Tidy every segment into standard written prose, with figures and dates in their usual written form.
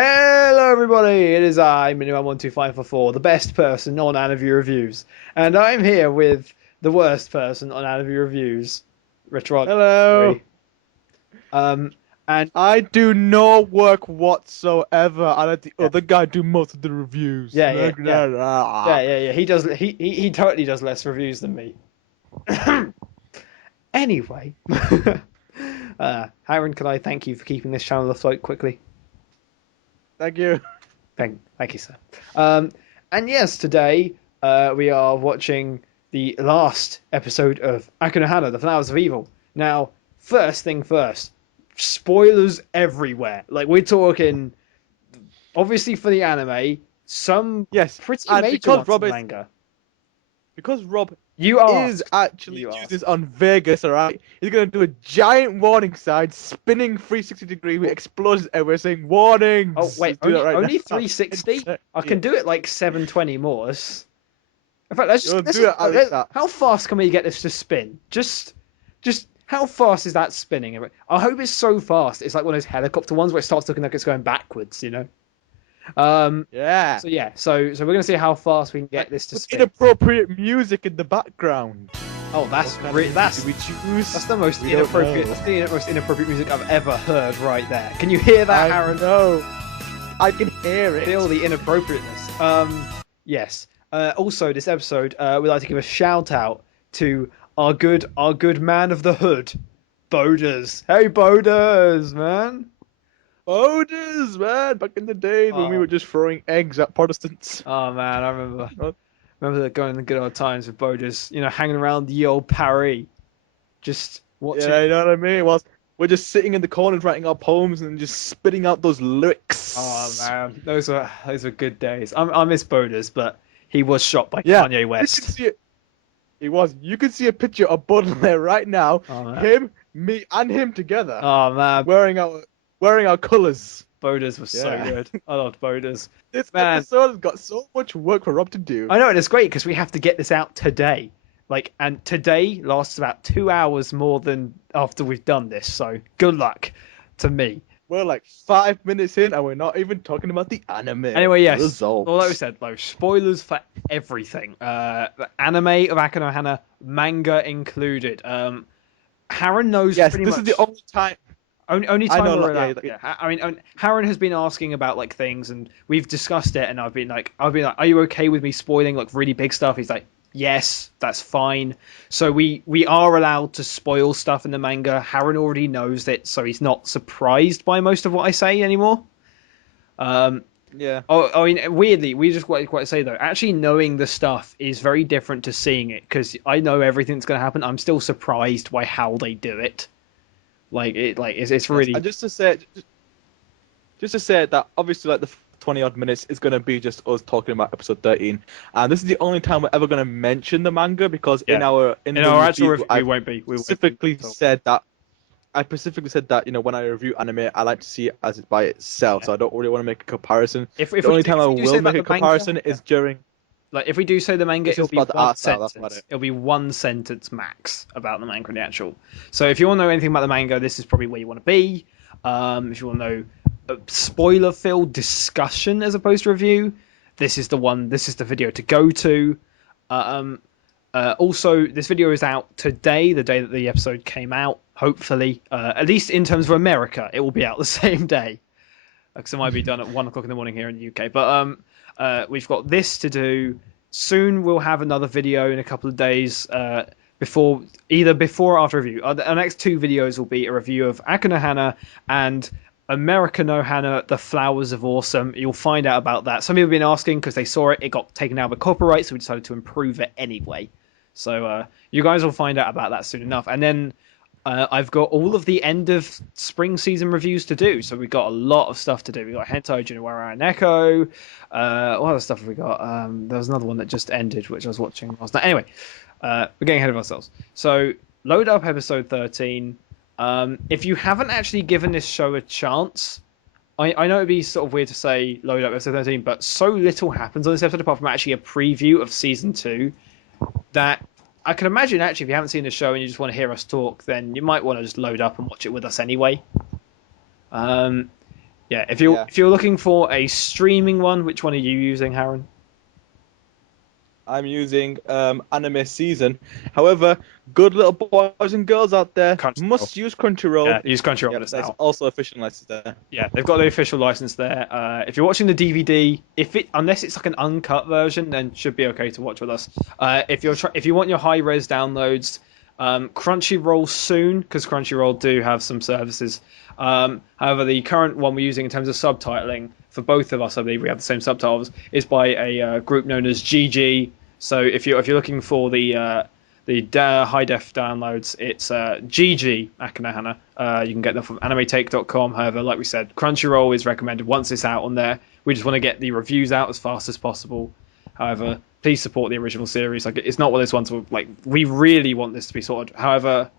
Hello everybody, it is I, Minimum12544, the best person on Aniview Reviews. And I'm here with the worst person on Aniview Reviews, Richard. Hello. Sorry. Um, and I do no work whatsoever. I let the yeah, other guy do most of the reviews. yeah, yeah, yeah, yeah, yeah, yeah. He totally does less reviews than me. Anyway, HARUN, can I thank you for keeping this channel afloat quickly? Thank you. Thank you, sir. And yes, today we are watching the last episode of Hana, The Flowers of Evil. Now, first thing first, spoilers everywhere. Like we're talking, obviously for the anime, some Yes, pretty and major ones in the manga. because Rob You is asked. actually You doing asked. this on Vegas, all right. He's gonna do a giant warning sign, spinning 360-degree with Oh, explosions everywhere, saying oh warnings. wait, Let's do that right only now. 360? I Yeah, can do it like 720 more. In fact, you'll do it at least that. how fast can we get this to spin? Just how fast is that spinning? I hope it's so fast. It's like one of those helicopter ones where it starts looking like it's going backwards, you know? Um, Yeah, so yeah, so we're gonna see how fast we can and get this to with spin. inappropriate music in the background. Oh, What kind of music do we choose? that's the most We don't inappropriate. know. That's the most inappropriate music I've ever heard right there. Can you hear that, I Aaron? know. I can hear it. Feel the inappropriateness. Yes. Also, this episode, we'd like to give a shout out to our good man of the hood, Boders. Hey, Boders, man. Voters, man, back in the days when we Oh, were just throwing eggs at Protestants. oh man, I remember. Oh, Going the good old times with Boders. You know, hanging around the old Paris, just watching. yeah, you know what I mean? Whilst we're just sitting in the corners writing our poems and just spitting out those Oh lyrics. man, those were good days. I miss Boders, but he was shot by Yeah, Kanye you can West. see it. He was. You can see a picture of Baudelaire right now. Oh man. Him, me, and him together, Oh man, wearing our colours. Boders was so Yeah. good. I loved Boders. This Man, episode has got so much work for Rob to do. I know, and it's great because we have to get this out today. Like, and today lasts about 2 hours more than after we've done this. So good luck to me. We're like 5 minutes in, and we're not even talking about the anime Anyway, yes. results. Well, like we said, though, spoilers for everything. The anime of Akano Hana, manga included. Harun knows Yes, pretty this much. is the only time. Only I time know, we're like, allowed. Yeah, I mean, Harun has been asking about like things, and we've discussed it, and I've been like, are you okay with me spoiling like really big stuff? He's like, yes, that's fine. So we are allowed to spoil stuff in the manga. Harun already knows it, so he's not surprised by most of what I say anymore. Um, Yeah. oh, I mean, weirdly, we just quite say though, actually knowing the stuff is very different to seeing it because I know everything's going to happen. I'm still surprised by how they do it. It's Yes, really. and just to say that obviously like the 20 odd minutes is going to be just us talking about episode 13, and this is the only time we're ever going to mention the manga because Yeah. in In the our actual review review, we won't be. We won't be specifically at all. said that I specifically said that when I review anime I like to see it as it by itself, Yeah. so I don't really want to make a comparison. If The only time I if we do say will about make a the manga, comparison yeah. is during Like if we do say the manga, it's it'll just be about the one art style. That's about sentence. it. It'll be one sentence max about the manga and the actual. So if you want to know anything about the manga, this is probably where you want to be. If you want to know a spoiler-filled discussion as opposed to review, this is the one. This is the video to go to. Um, Also, this video is out today, the day that the episode came out. Hopefully, at least in terms of America, it will be out the same day because it might be done at 1 o'clock in the morning here in the UK. But we've got this to do. Soon we'll have another video in a couple of days before or after review. Our next two videos will be a review of Akano Hana and America no Hana, The Flowers of Awesome. You'll find out about that. Some people have been asking because they saw it. It got taken out of copyright, so we decided to improve it anyway. So you guys will find out about that soon enough. And then I've got all of the end of spring season reviews to do. So we've got a lot of stuff to do. We've got Hentai Junawara and Echo. What other stuff have we got? There was another one that just ended, which I was watching last night. Anyway, we're getting ahead of ourselves. So load up episode 13. If you haven't actually given this show a chance, I know it'd be sort of weird to say load up episode 13, but so little happens on this episode apart from actually a preview of season 2 that I can imagine actually if you haven't seen the show and you just want to hear us talk, then you might want to just load up and watch it with us anyway. Yeah, Yeah. if you're looking for a streaming one, which one are you using, Harun? I'm using Anime Season. However, good little boys and girls out there Crunchyroll. must use Crunchyroll. Yeah, use Crunchyroll on Yep, this that's now. also official license there. Yeah, they've got the official license there. If you're watching the DVD, if it unless it's like an uncut version, then should be okay to watch with us. If you want your high res downloads, Crunchyroll soon because Crunchyroll do have some services. However, the current one we're using in terms of subtitling for both of us, I believe we have the same subtitles, is by a group known as GG. So if you're looking for the high def downloads, it's GG Hana. You can get them from animetake.com. However, like we said, Crunchyroll is recommended once it's out on there. We just want to get the reviews out as fast as possible. However, please support the original series. Like, it's not one of those ones where, like, we really want this to be sorted. However,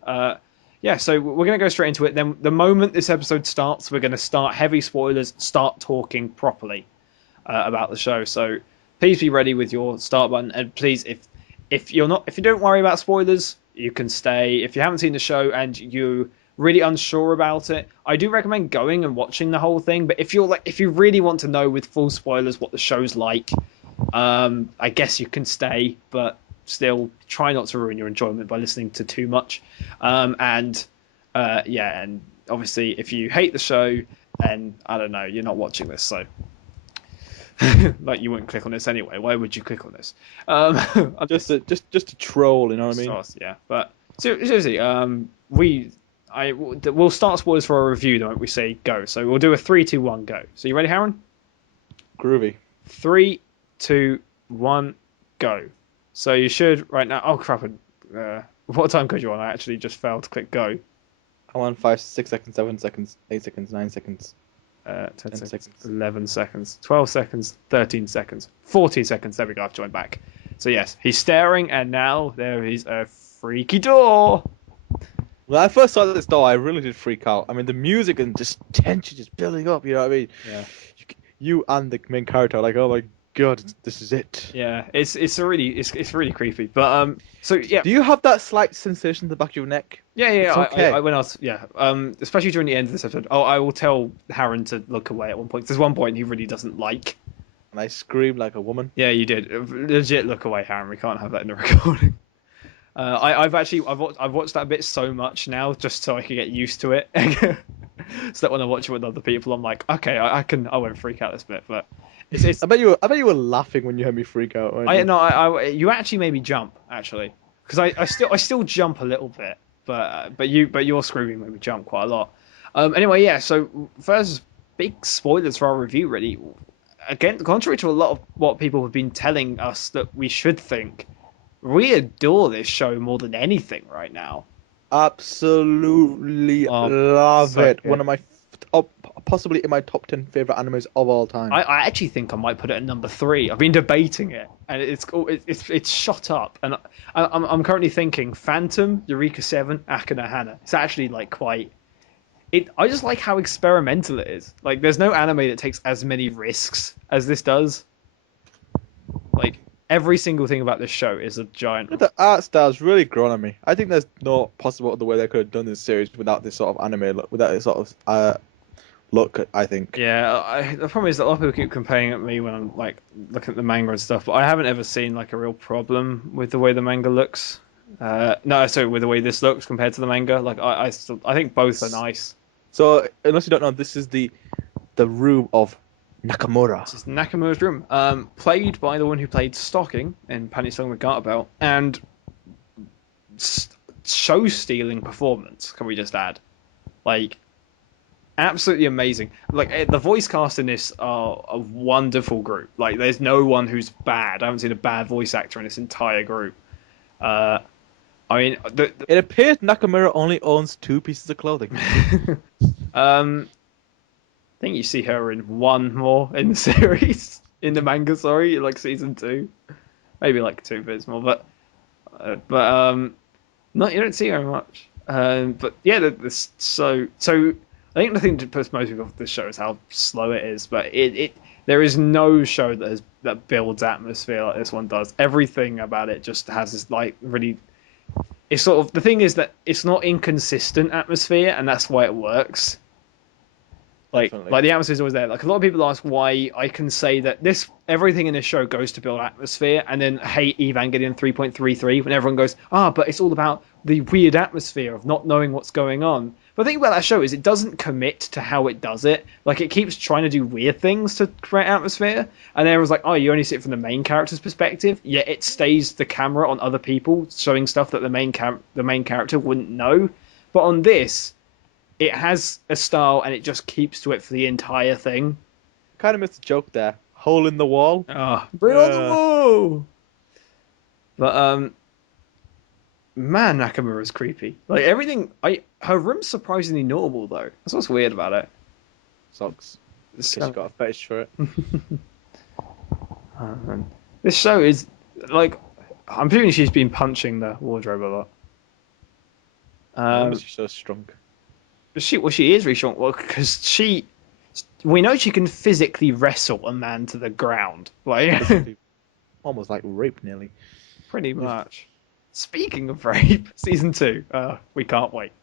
yeah, so we're going to go straight into it. Then the moment this episode starts, we're going to start heavy spoilers, start talking properly about the show. So please be ready with your start button, and please, if you don't worry about spoilers, you can stay. If you haven't seen the show and you really unsure about it, I do recommend going and watching the whole thing. But if you really want to know with full spoilers what the show's like, I guess you can stay, but still try not to ruin your enjoyment by listening to too much. Yeah, and obviously if you hate the show, then I don't know, you're not watching this, so like you wouldn't click on this anyway. Why would you click on this? Just a troll, you know what I mean? Yeah, but seriously, we'll start spoilers for our review the moment we say go. So we'll do a 3, 2, 1, go. So you ready, Harun? Groovy. 3, 2, 1, go. So you should right now. Oh crap! What time code you on? I actually just failed to click go. I'm on 5, 6 seconds, 7 seconds, 8 seconds, 9 seconds. 10 seconds, 11 seconds, 12 seconds, 13 seconds, 14 seconds. There we go. I've joined back. So yes, he's staring, and now there is a freaky door. When I first saw this door, I really did freak out. I mean, the music and just tension just building up. You know what I mean? Yeah. You and the main character are like, oh my god, this is it. Yeah, it's really creepy. But so yeah. Do you have that slight sensation in the back of your neck? Yeah. It's okay. I when I was especially during the end of this episode. Oh, I will tell Harun to look away at one point. There's one point he really doesn't like. And I screamed like a woman. Yeah, you did. Legit look away, Harun. We can't have that in the recording. I've watched that bit so much now just so I can get used to it. So that when I watch it with other people, I'm like, okay, I won't freak out this bit, but it's I bet you were laughing when you heard me freak out. you actually made me jump actually because I still jump a little bit, but your screaming made me jump quite a lot. Anyway, yeah. So first, big spoilers for our review. Really, again, contrary to a lot of what people have been telling us that we should think, we adore this show more than anything right now. Absolutely love it. Good. One of my possibly in my top 10 favorite animes of all time. I actually think I might put it at number 3. I've been debating it, and it's shot up, and I'm currently thinking Phantom, Eureka 7, Akane Hana. It's actually like quite. I just like how experimental it is. Like, there's no anime that takes as many risks as this does. Like, every single thing about this show is a giant. The art style's really grown on me. I think there's no possible other way they could have done this series without this sort of anime look, without this sort of look. I think. Yeah, the problem is that a lot of people keep comparing at me when I'm like looking at the manga and stuff, but I haven't ever seen like a real problem with the way the manga looks. No, sorry, with the way this looks compared to the manga. Like I think both are nice. So unless you don't know, this is the room of Nakamura. This is Nakamura's room, played by the one who played Stocking in Panty Song with Garter Belt, and show-stealing performance. Can we just add, like, absolutely amazing. Like the voice cast in this are a wonderful group. Like, there's no one who's bad. I haven't seen a bad voice actor in this entire group. I mean, it appears Nakamura only owns 2 pieces of clothing. I think you see her in one more in the series, in the manga. Sorry, like season 2, maybe like 2 bits more, but not you don't see her much. But yeah, so I think the thing that puts most people off this show is how slow it is. But there is no show that builds atmosphere like this one does. Everything about it just has this like really. It's sort of the thing is that it's not inconsistent atmosphere, and that's why it works. Definitely. Like the atmosphere is always there. Like a lot of people ask why I can say that everything in this show goes to build atmosphere, and then hate Evangelion 3.33 when everyone goes, but it's all about the weird atmosphere of not knowing what's going on. But the thing about that show is it doesn't commit to how it does it. Like it keeps trying to do weird things to create atmosphere, and everyone's like, you only see it from the main character's perspective. Yet it stays the camera on other people, showing stuff that the main character wouldn't know. But on this, it has a style and it just keeps to it for the entire thing. Kind of missed a joke there. Hole in the wall. Bring on the wall. But man, Nakamura's creepy. Like everything, her room's surprisingly normal though. That's what's weird about it. Socks. She's got a fetish for it. This show is like, I'm feeling she's been punching the wardrobe a lot. She's so strong. She is really strong. Well, because we know she can physically wrestle a man to the ground, like almost like rape, nearly. Pretty much. Speaking of rape, season 2, we can't wait.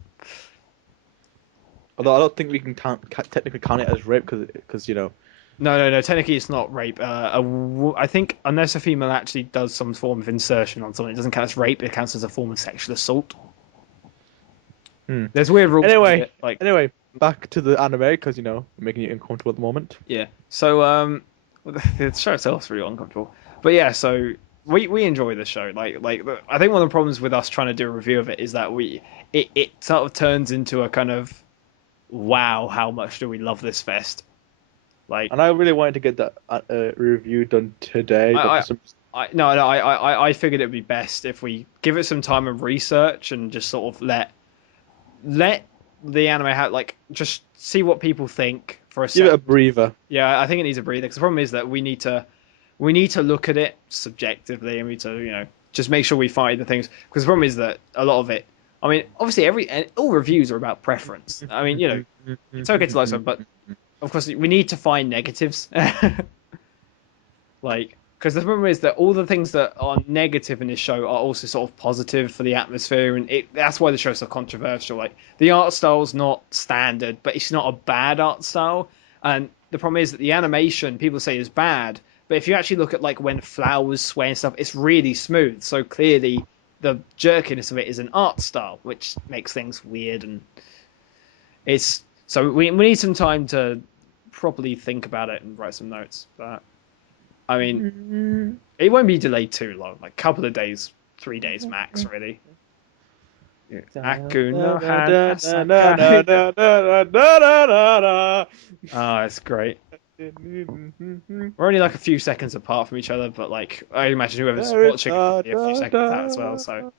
Although I don't think we can technically count it as rape because No. Technically, it's not rape. I think unless a female actually does some form of insertion on someone, it doesn't count as rape. It counts as a form of sexual assault. There's weird rules. Anyway, back to the anime because making you uncomfortable at the moment. Yeah. So the show itself's really uncomfortable. But yeah, so we enjoy the show. Like I think one of the problems with us trying to do a review of it is that it sort of turns into a kind of wow, how much do we love this fest? Like, and I really wanted to get that review done today. I figured it'd be best if we give it some time and research and just sort of let the anime just see what people think for a second. Give it a breather. Yeah, I think it needs a breather because the problem is that we need to look at it subjectively and we need to just make sure we find the things, because the problem is that a lot of it, I mean, obviously all reviews are about preference. I mean, it's okay to like something, but of course we need to find negatives. Because the problem is that all the things that are negative in this show are also sort of positive for the atmosphere, and that's why the show's so controversial. Like, the art style's not standard, but it's not a bad art style. And the problem is that the animation, people say, is bad. But if you actually look at when flowers sway and stuff, it's really smooth. So clearly, the jerkiness of it is an art style, which makes things weird. And so we need some time to properly think about it and write some notes. But I mean, it won't be delayed too long. Like a couple of days, 3 days max, really. Aku Hana it's great. We're only a few seconds apart from each other, but I imagine whoever's watching will be a few seconds out as well. So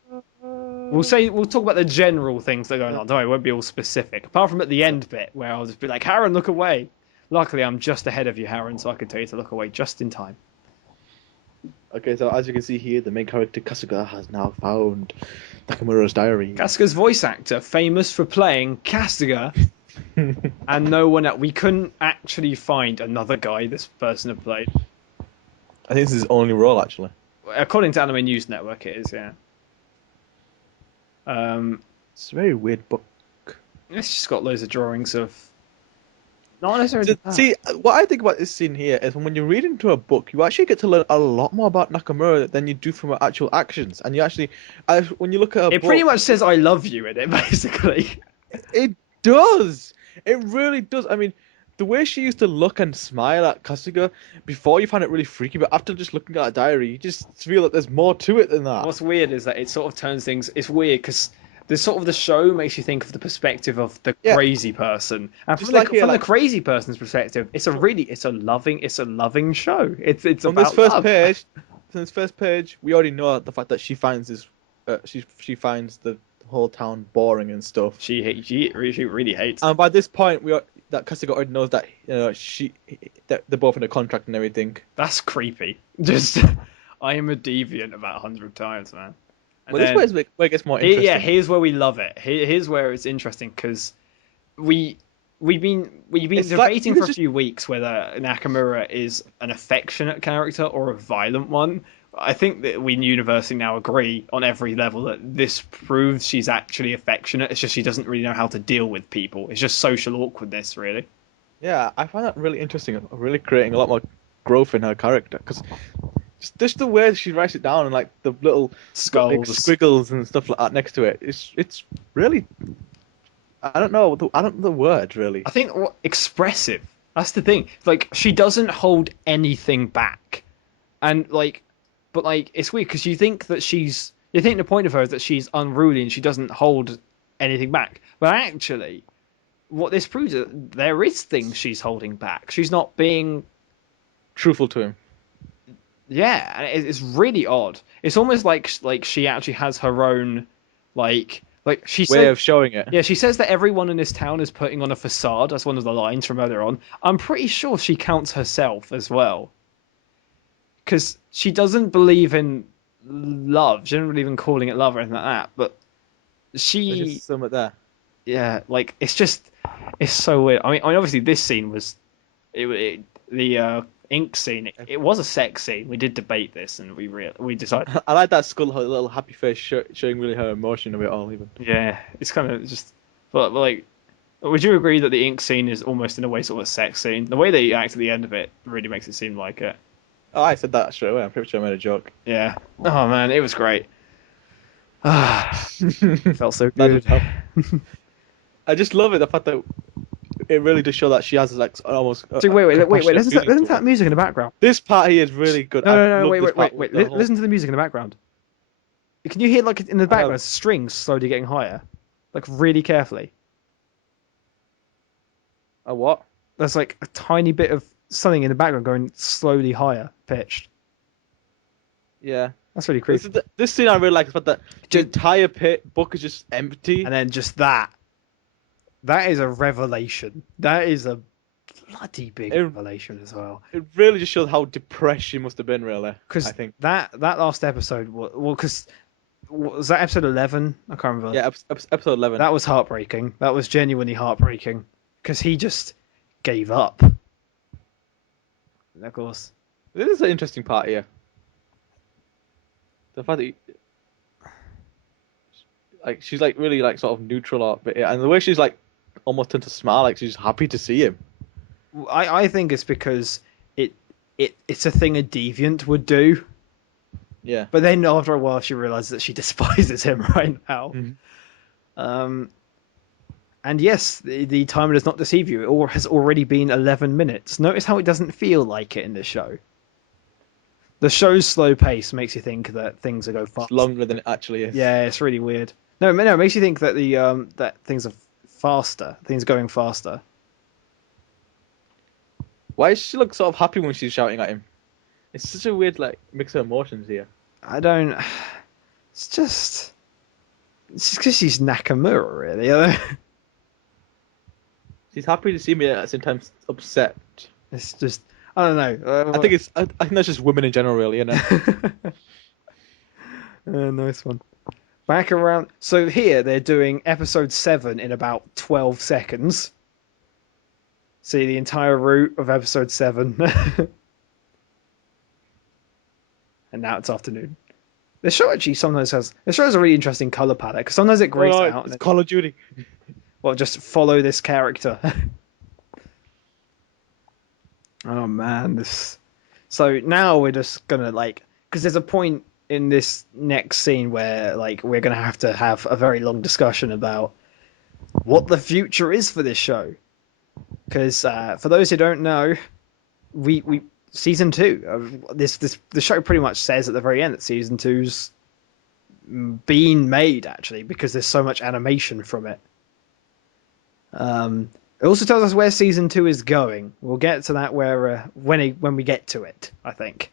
we'll talk about the general things that are going on. Don't worry, it won't be all specific. Apart from at the end bit where I'll just be like, Harun, look away. Luckily, I'm just ahead of you, Harun, so I can tell you to look away just in time. Okay, so as you can see here, the main character Kasuga has now found Nakamura's diary. Kasuga's voice actor, famous for playing Kasuga, and no one else. We couldn't actually find another guy this person had played. I think this is his only role, actually. According to Anime News Network, it is, yeah. It's a very weird book. It's just got loads of drawings of... Not necessarily... See, what I think about this scene here is when you read into a book, you actually get to learn a lot more about Nakamura than you do from her actual actions. And you actually... when you look at her It book, pretty much says I love you in it, basically. It does! It really does. I mean, the way she used to look and smile at Kasuga, before you find it really freaky, but after just looking at her diary, you just feel that there's more to it than that. What's weird is that it sort of turns things... It's weird, because... the show makes you think of the perspective of the crazy person, and from the crazy person's perspective, it's a loving show. It's on about this first love. page. On this first page, we already know the fact that she finds this. She finds the whole town boring and stuff. She really hates. And by this point, that Kasuga already knows that that they're both in a contract and everything. That's creepy. Just I am a deviant about 100 times, man. Well, this is where it gets more interesting. Yeah, here's where we love it. Here's where it's interesting, because we've been debating for a few weeks whether Nakamura is an affectionate character or a violent one. I think that we universally now agree on every level that this proves she's actually affectionate. It's just she doesn't really know how to deal with people. It's just social awkwardness, really. Yeah, I find that really interesting. Really creating a lot more growth in her character because just the way she writes it down and like the little like Skulls. squiggles and stuff like that next to it. It's really I don't know I don't know the word really. I think expressive. That's the thing. Like she doesn't hold anything back, and like, but like it's weird because you think the point of her is that she's unruly and she doesn't hold anything back, but actually, what this proves is that there is things she's holding back. She's not being Truthful to him. yeah, and it's really odd. It's almost like she actually has her own like she Way said of showing it. yeah, she says that everyone in this town is putting on a facade. That's one of the lines from earlier on. I'm pretty sure she counts herself as well. Because she doesn't believe in love. She doesn't believe in calling it love or anything like that. But There's she, just something there. yeah, like, it's so weird. I mean obviously this scene was, the ink scene, it was a sex scene. We did debate this and we decided, I like that skull, her little happy face showing really her emotion of it all. Even yeah, it's kind of just, but like, would you agree that the ink scene is almost in a way sort of a sex scene? The way they act at the end of it really makes it seem like it. oh, I said that straight away. I'm pretty sure I made a joke. Yeah. Oh man, it was great. Ah, felt so That good. does help. I just love it the fact that it really does show that she has like almost So wait. compassionate feeling Listen to that towards. music in the background. This part here is really good. No, I no, no. love Wait, this wait, part wait, with wait. the whole. Listen to the music in the background. Can you hear like in the I know. background strings slowly getting higher, like really carefully? A what? There's like a tiny bit of something in the background going slowly higher pitched. Yeah. That's really creepy. This scene I really like is about that the Just, entire book is just empty. and then just that. That is a revelation. That is a bloody big It revelation as well. it really just shows how depressed she must have been. Really, I Because think. that last episode, well, because was that episode 11? I can't remember. Yeah, episode 11. That was heartbreaking. That was genuinely heartbreaking because he just gave up. Of course. This is an interesting part here. The fact that like she's like really like sort of neutral but yeah, and the way she's like almost turned to smile like she's happy to see him. I think it's because it it's a thing a deviant would do. Yeah. But then after a while, she realizes that she despises him right now. Mhm. Um, and yes, the timer does not deceive you. It all has already been 11 minutes. Notice how it doesn't feel like it in this show. The show's slow pace makes you think that things are go It's fast. longer than it actually is. Yeah, it's really weird. No, it makes you think that that things are faster. Things are going faster. Why does she look sort of happy when she's shouting at him? It's such a weird like mix of emotions here. I don't. It's just. It's just because she's Nakamura, really. She's happy to see me at the same time upset. It's just. I don't know. I think that's just women in general, really, you know. Nice one. Back around. So here they're doing episode 7 in about 12 seconds. See the entire route of episode 7. And now it's afternoon. The show actually sometimes has. The show has a really interesting color palette because sometimes it grays out. It's And Call of Duty. well, just follow this character. Oh man, this. So now we're just gonna like, because there's a point in this next scene where like we're gonna have to have a very long discussion about what the future is for this show. Because for those who don't know, we season 2 the show pretty much says at the very end that season 2's been made actually because there's so much animation from it. It also tells us where season 2 is going. We'll get to that where when we get to it, I think.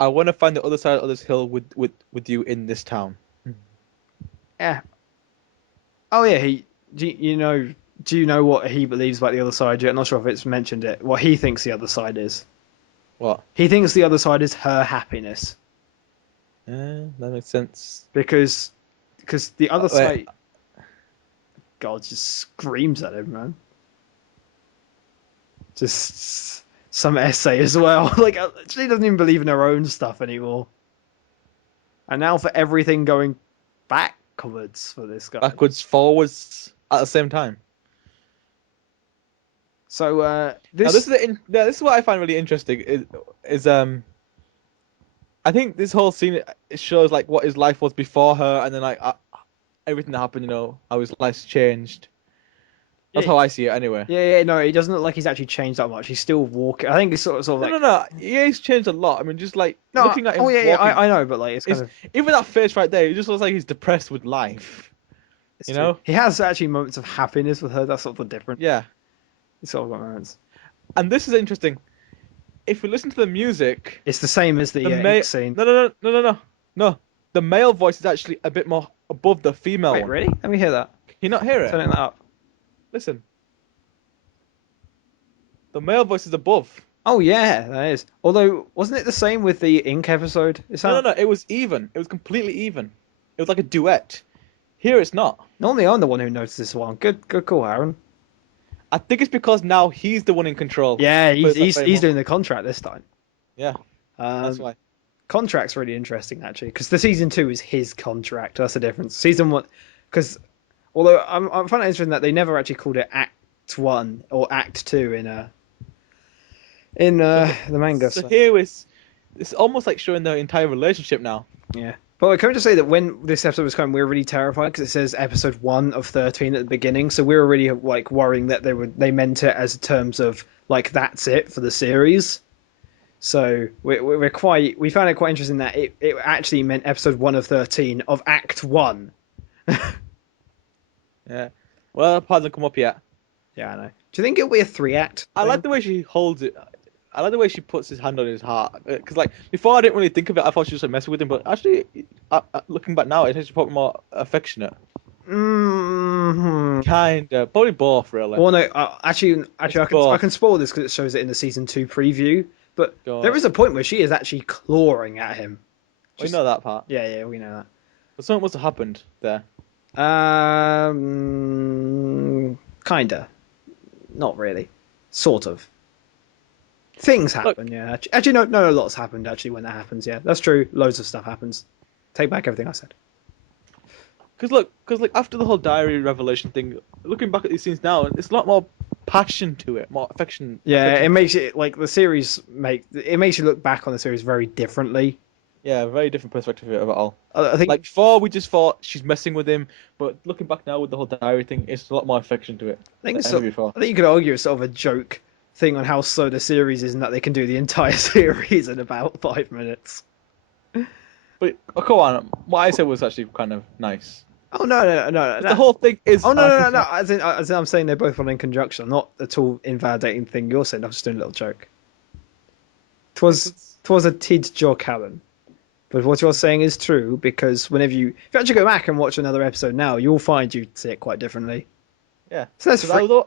I want to find the other side of this hill with you in this town. Yeah. Oh yeah. Do you know what he believes about the other side yet? I'm not sure if it's mentioned it. What he thinks the other side is. What? He thinks the other side is her happiness That makes sense. because the other Wait. side. God just screams at him, man. Just some essay as well. Like she doesn't even believe in her own stuff anymore. And now for everything going backwards for this guy. Backwards, forwards at the same time. So Now, this is what I find really interesting is I think this whole scene it shows like what his life was before her, and then like everything that happened, how his life's changed. That's yeah, how I see it, anyway. yeah, no, he doesn't look like he's actually changed that much. He's still walking. I think it's sort of No, like no, no. Yeah, he's changed a lot. I mean, just like no, looking at oh him yeah, walking, I know, but like it's kind is of even that face right there. It just looks like he's depressed with life. it's You true. know? He has actually moments of happiness with her. That's sort of the difference. Yeah. He's sort of got moments. And this is interesting. If we listen to the music, It's the same as the the male ink scene. no. The male voice is actually a bit more above the female Wait, one. really? Let me hear that. Can you not hear it? Turning that up. Listen. The male voice is above. Oh yeah, that is. Although, wasn't it the same with the ink episode? It No, no, sound... no. It was even. It was completely even. It was like a duet. Here it's not. Normally, I'm the one who noticed this one. Good call, Aaron. I think it's because now he's the one in control. Yeah, But it's that he's very he's moment. doing the contract this time. Yeah, that's Um, why. Contract's really interesting actually, because the season two is his contract. That's the difference. Season one, because although I'm finding it interesting that they never actually called it Act One or Act Two in So, the manga. so So, here is it's almost like showing their entire relationship now. yeah. But can we just say that when this episode was coming, we were really terrified because it says episode 1 of 13 at the beginning, so we were really like worrying that they meant it as terms of like that's it for the series. So we found it quite interesting that it actually meant episode 1 of 13 of Act 1. Yeah. Well, that part hasn't come up yet. Yeah, I know. Do you think it'll be a 3-act? I like the way she holds it. I like the way she puts his hand on his heart. Because like before, I didn't really think of it. I thought she was like messing with him, but actually, looking back now, it's actually probably more affectionate. Hmm. Kinda, probably both, really. Well, no, actually, I both. can spoil this because it shows it in the season 2 preview. But Go on. there is a point where she is actually clawing at him. We know that part. Yeah, we know But something must have happened there. that. Kinda. Not really. Sort of. Things happen, yeah. Actually, no, lots happened actually when that happens. Yeah, that's true. Loads of stuff happens. Take back everything I said. Because after the whole diary revelation thing, looking back at these scenes now, it's a lot more passion to it, more affection. Yeah, affection. it makes it like the series makes you look back on the series very differently. Yeah, very different perspective of it all. I think Like before, we just thought she's messing with him, but looking back now with the whole diary thing, it's a lot more affection to it. I think than it's ever before. I think you could argue it's sort of a joke thing on how slow the series is, and that they can do the entire series in about 5 minutes. But come on, what I said was actually kind of nice. Oh no. The whole thing is. Oh no. As in I'm saying they're both run in conjunction. I'm not at all invalidating the thing you're saying. I'm just doing a little joke. Twas a tid joke, Alan. But what you're saying is true because if you actually go back and watch another episode now, you'll find you see it quite differently. Yeah. So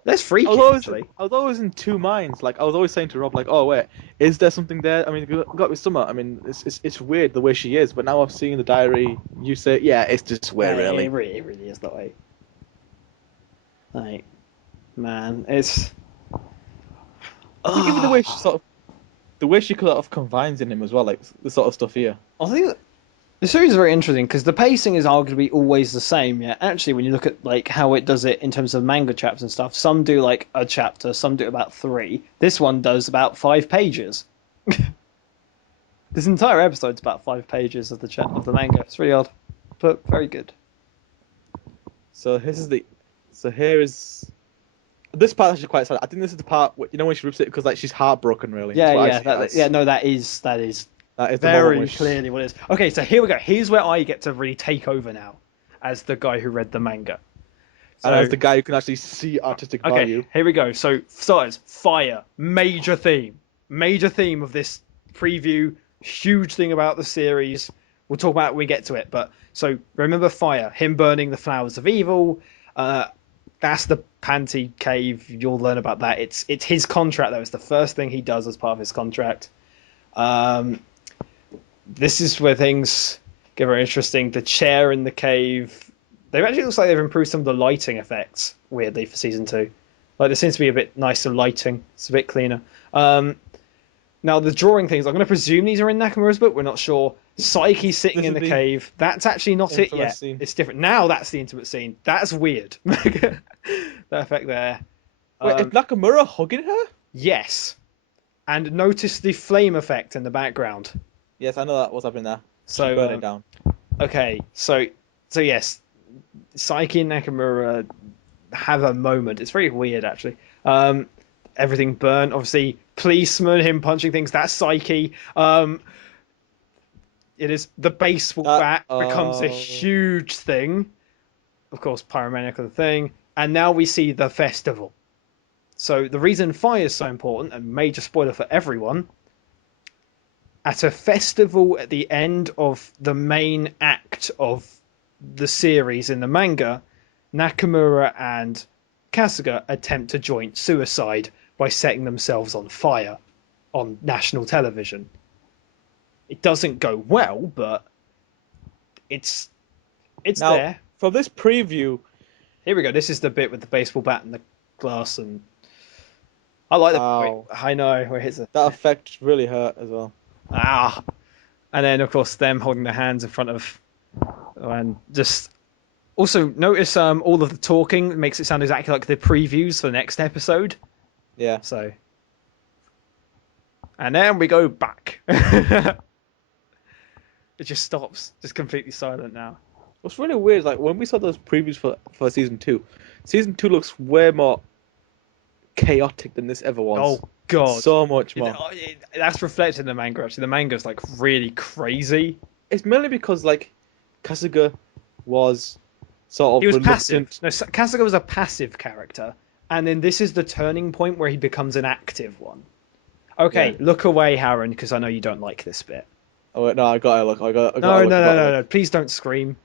let's freak it, actually. I was always in two minds. Like I was always saying to Rob, like, "Oh wait, is there something there?" I mean, got to be summer. I mean, it's weird the way she is. But now I've seen the diary. You say, yeah, it's just weird, really. It really is that way. Like, man, it's. I think even the way she sort of combines in him as well, like the sort of stuff here. I think the series is very interesting because the pacing is arguably always the same. Yeah, actually, when you look at like how it does it in terms of manga chapters and stuff, some do like a chapter, some do about 3. This one does about 5 pages. This entire episode's about 5 pages of the manga. It's really odd, but very good. So here is. This part is actually quite sad. I think this is the part when she rips it because like she's heartbroken, really. Yeah. That is That is the very moment clearly what it is. Okay, so here we go. Here's where I get to really take over now, as the guy who read the manga. And as the guy who can actually see artistic value. Here we go. So starters, fire, major theme of this preview, huge thing about the series. We'll talk about it when we get to it. But so remember fire, him burning the flowers of evil. That's the Panty Cave. You'll learn about that. It's his contract though. It's the first thing he does as part of his contract. This is where things get very interesting. The chair in the cave. They've actually looks like they've improved some of the lighting effects weirdly for season 2. Like there seems to be a bit nicer lighting. It's a bit cleaner. Now the drawing things. I'm going to presume these are in Nakamura's book. We're not sure. Psyche sitting in the cave. That's actually not it yet. Scene. It's different. Now that's the intimate scene. That's weird. That effect there. Wait, is Nakamura hugging her? Yes, and notice the flame effect in the background. Yes, I know that. What's happening there? She's So burning down. okay, so yes, Saiki and Nakamura have a moment. It's very weird actually. Everything burnt. Obviously, policeman, him punching things. That's Saiki. It is the baseball bat becomes a Oh. huge thing. Of course, pyromaniac of the thing, and now we see the festival. So the reason fire is so important, and major spoiler for everyone, at a festival at the end of the main act of the series in the manga, Nakamura and Kasuga attempt to joint suicide by setting themselves on fire on national television. It doesn't go well, but it's Now, there. from this preview, Here we go. This is the bit with the baseball bat and the glass, and I like the. Wait, ow, I know where his that effect really hurt as well. ah, and then of course them holding their hands in front of, and just also notice all of the talking makes it sound exactly like the previews for the next episode. Yeah. So, and then we go back. It just stops, just completely silent now. What's really weird is like when we saw those previews for season two looks way more chaotic than this ever was. Oh God, So much more. That's reflected in the manga. Actually, the manga's like really crazy. It's mainly because like Kasuga was sort of He was reluctant. passive. No, Kasuga was a passive character, and then this is the turning point where he becomes an active one. Okay, Yeah. look away, Harun, because I know you don't like this bit. Oh wait, no, I gotta look. I got. No, look, no, I no, gotta no, look. no! Please don't scream.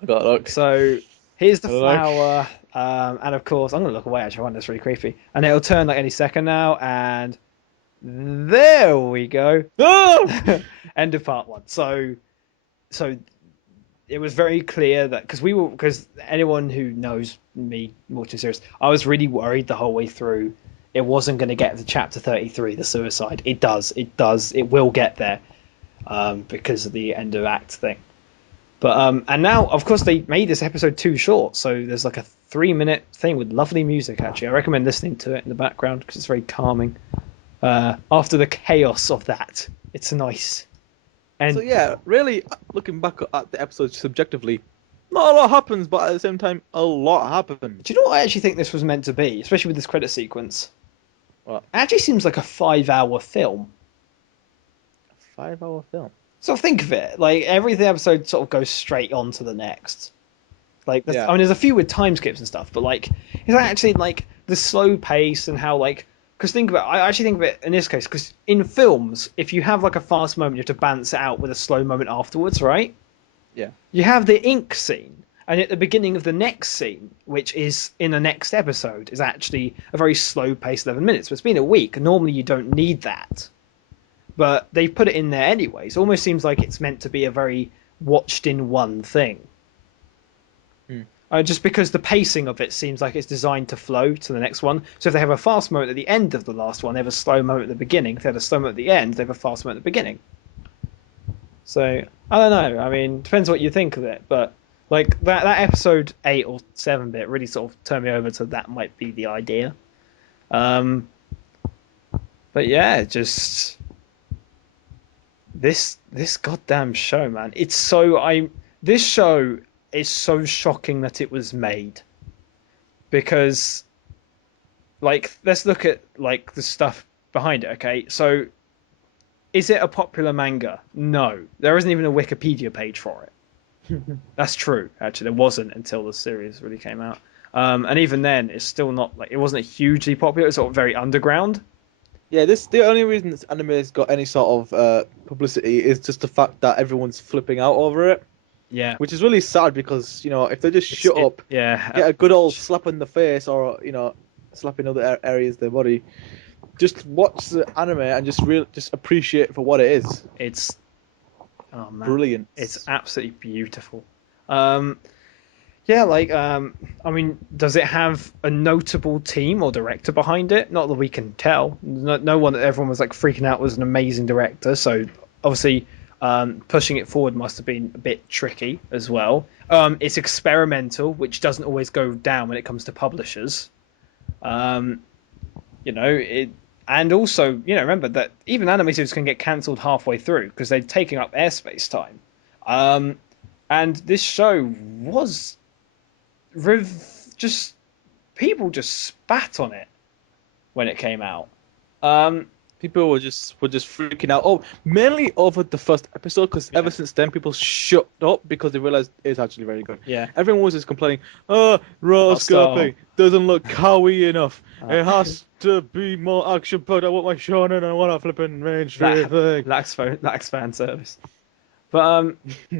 I gotta look. So here's the I look. flower, and of course I'm gonna look away. Actually, I find this really creepy, and it'll turn like any second now, and there we go. No! End of part one. So it was very clear that because anyone who knows me watching series, I was really worried the whole way through. It wasn't going to get to chapter 33, the suicide. It does. It will get there, because of the end of act thing. But and now, of course, they made this episode too short, so there's like a 3-minute thing with lovely music. Actually, I recommend listening to it in the background because it's very calming. After the chaos of that, it's nice. And So yeah, really looking back at the episode subjectively, not a lot happens, but at the same time, a lot happened. do you know what I actually think this was meant to be, especially with this credit sequence? What? It actually seems like a 5-hour film. 5-hour film. So think of it, like every episode sort of goes straight on to the next. Like, Yeah. I mean, there's a few with time skips and stuff, but like, it's actually like the slow pace and how like, because think about, I actually think of it in this case, because in films, if you have like a fast moment, you have to balance it out with a slow moment afterwards, right? Yeah. You have the ink scene, and at the beginning of the next scene, which is in the next episode, is actually a very slow paced 11 minutes. But it's been a week. Normally, you don't need that. But they've put it in there anyway. So it almost seems like it's meant to be a very watched in one thing. Just because the pacing of it seems like it's designed to flow to the next one. So if they have a fast moment at the end of the last one, they have a slow moment at the beginning. If they have a slow moment at the end, they have a fast moment at the beginning. So I don't know. I mean, depends what you think of it. But like that episode 8 or 7 bit really sort of turned me over to that might be the idea. But yeah, just this goddamn show, man. This show is so shocking that it was made, because like let's look at like the stuff behind it. Okay, so is it a popular manga? No, there isn't even a Wikipedia page for it. That's true. Actually, there wasn't until the series really came out. And even then, it's still not like it wasn't hugely popular. It's sort of very underground. Yeah, the only reason this anime has got any sort of publicity is just the fact that everyone's flipping out over it, Yeah, which is really sad because, you know, if they just shut up, Yeah, get a good old slap in the face or, you know, slap in other areas of their body, just watch the anime and just appreciate it for what it is. it's oh man, Brilliant. It's absolutely beautiful. Yeah, like I mean, does it have a notable team or director behind it? Not that we can tell. No one that everyone was like freaking out was an amazing director. So obviously, pushing it forward must have been a bit tricky as well. It's experimental, which doesn't always go down when it comes to publishers. Um, it, and also, remember that even anime series can get cancelled halfway through because they're taking up airspace time. Um, and this show was just people just spat on it when it came out. Um, People were just freaking out. Oh, mainly over the first episode, because yeah, ever since then people shut up because they realized it's actually very good. yeah, Everyone was just complaining, "Oh, hostile. rotoscoping doesn't look kawaii enough. Uh, It has to be more action packed. I want my shonen. I want a flipping mainstream that thing." lacks fan service. But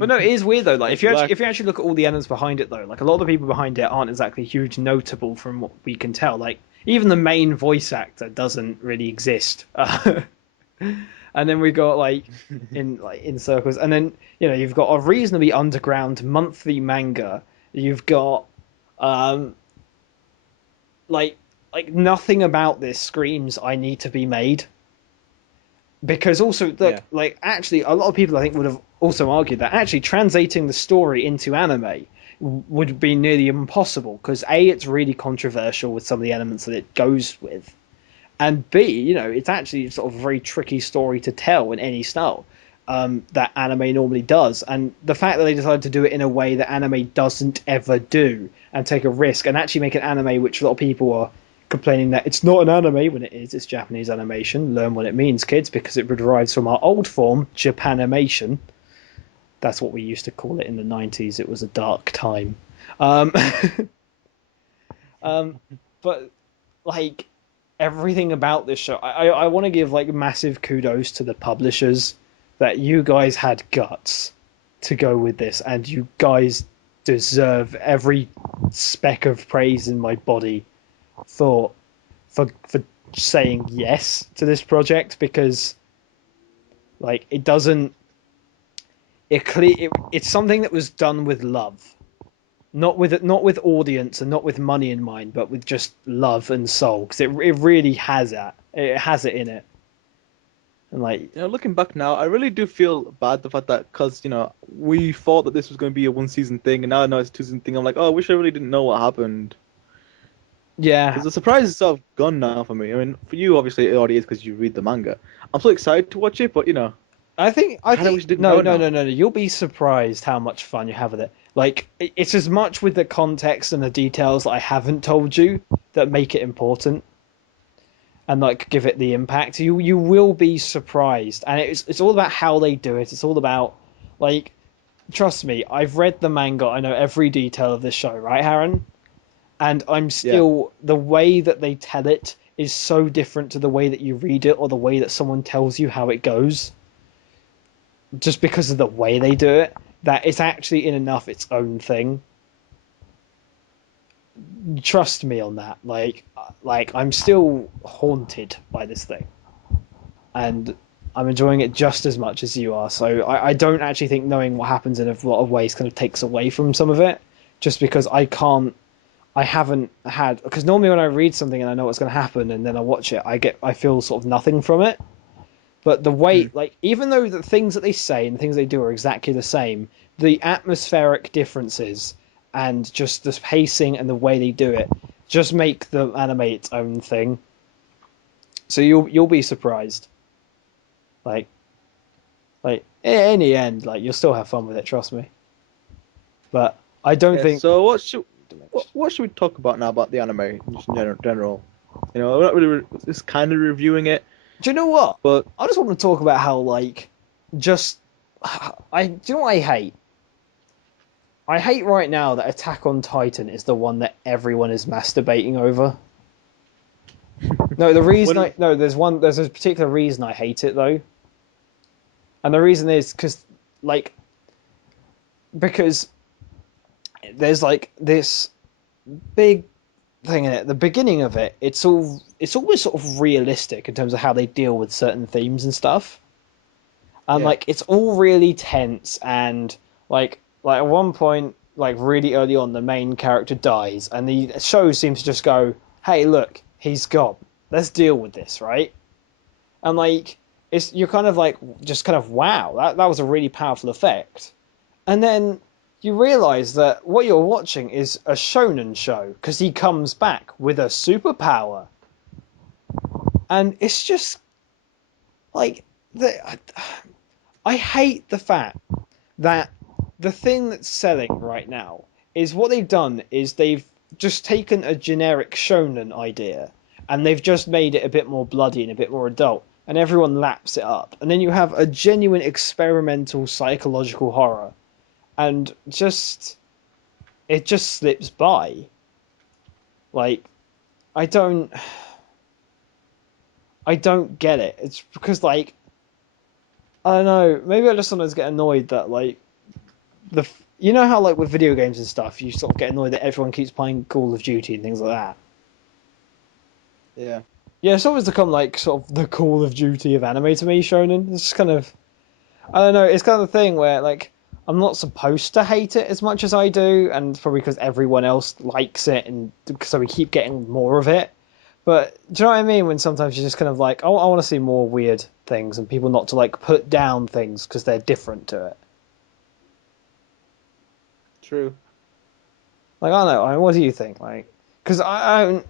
no, it is weird though. Like It's like, if you actually look at all the elements behind it though, like a lot of the people behind it aren't exactly huge notable from what we can tell. Like even the main voice actor doesn't really exist. And then we got in circles, and then you've got a reasonably underground monthly manga. You've got um like nothing about this screams I need to be made. Because also, look, yeah, actually, a lot of people I think would have also argued that actually translating the story into anime would be nearly impossible because A, it's really controversial with some of the elements that it goes with, and B, it's actually sort of a very tricky story to tell in any style that anime normally does. And the fact that they decided to do it in a way that anime doesn't ever do and take a risk and actually make an anime which a lot of people are complaining that it's not an anime when it is, it's Japanese animation. Learn what it means, kids, because it derives from our old form, Japanimation. That's what we used to call it in the 90s. It was a dark time. Um, um, but like everything about this show, I want to give like massive kudos to the publishers that you guys had guts to go with this, and you guys deserve every speck of praise in my body for for saying yes to this project because like it doesn't it's something that was done with love, not with audience and not with money in mind, but with just love and soul because it really has that, it has it in it. And looking back now, I really do feel bad the fact that because we thought that this was going to be a one season thing, and now I know it's a 2 season thing. I'm like, oh, I wish I really didn't know what happened. yeah, Because the surprise is sort of gone now for me. I mean, for you, obviously, it already is because you read the manga. I'm so excited to watch it, but I kind of think wish I didn't no, know no, no, now. no, no. You'll be surprised how much fun you have with it. Like it's as much with the context and the details that I haven't told you that make it important and like give it the impact. You will be surprised, and it's all about how they do it. It's all about like trust me. I've read the manga. I know every detail of this show, right, Harun? And I'm Yeah. still the way that they tell it is so different to the way that you read it or the way that someone tells you how it goes just because of the way they do it, that it's actually in enough its own thing. Trust me on that. I'm still haunted by this thing, and I'm enjoying it just as much as you are. So I don't actually think knowing what happens in a lot of ways kind of takes away from some of it, just because I can't. I haven't had because normally when I read something and I know what's going to happen and then I watch it, I feel sort of nothing from it. But the way, Mm. like, even though the things that they say and the things they do are exactly the same, the atmospheric differences and just the pacing and the way they do it just make the anime its own thing. So you'll be surprised. Like in the end, like you'll still have fun with it. Trust me. But I don't Yeah. think. So what should we talk about now about the anime in just in general? We're not really just kind of reviewing it, Do you know what? but I just want to talk about how just I do you know what I hate? I hate right now that Attack on Titan is the one that everyone is masturbating over. No, the reason when there's a particular reason I hate it though, and the reason is like because there's like this big thing in it. The beginning of it, it's always sort of realistic in terms of how they deal with certain themes and stuff, and yeah, like it's all really tense and like at one point like really early on the main character dies and the show seems to just go, hey look, he's gone, let's deal with this, right? And like you're kind of like just kind of wow, that was a really powerful effect. And then you realize that what you're watching is a shonen show because he comes back with a superpower, and it's just like I hate the fact that the thing that's selling right now is what they've done is they've just taken a generic shonen idea and they've just made it a bit more bloody and a bit more adult, and everyone laps it up, and then you have a genuine experimental psychological horror, and just it just slips by. Like I don't I don't get it. It's because like I don't know, maybe I just sometimes get annoyed that like you know how like with video games and stuff you sort of get annoyed that everyone keeps playing Call of Duty and things like that. Yeah. Yeah, it's always become like sort of the Call of Duty of anime to me, shonen. It's just kind of I don't know, it's kind of the thing where like I'm not supposed to hate it as much as I do, and it's probably because everyone else likes it, and so we keep getting more of it. But do you know what I mean? When sometimes you're just kind of like, oh, I want to see more weird things, and people not to like put down things because they're different to it. True. Like I don't know. I mean, what do you think? Like, because I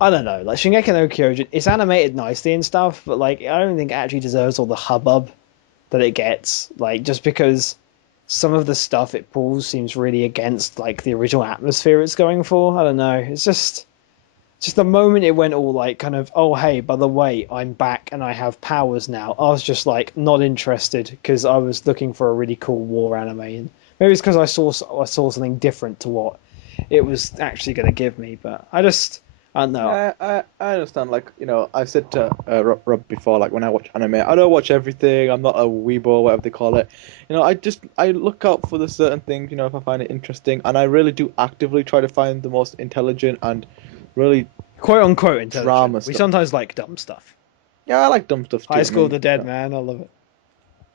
don't know. Like Shingeki no Kyojin, it's animated nicely and stuff, but like I don't think it actually deserves all the hubbub that it gets. Like just because some of the stuff it pulls seems really against like the original atmosphere it's going for. I don't know. It's just the moment it went all like kind of, oh hey, by the way, I'm back and I have powers now. I was just like not interested because I was looking for a really cool war anime, and maybe it's because I saw something different to what it was actually going to give me. But I don't know. Yeah, I understand. Like, I've said to Rob before, like when I watch anime, I don't watch everything. I'm not a weebo, whatever they call it. I look out for the certain things, if I find it interesting, and I really do actively try to find the most intelligent and really Quote unquote intelligent. drama We stuff. sometimes like dumb stuff. Yeah, I like dumb stuff too. High I School of mean, the Dead, man. I love it.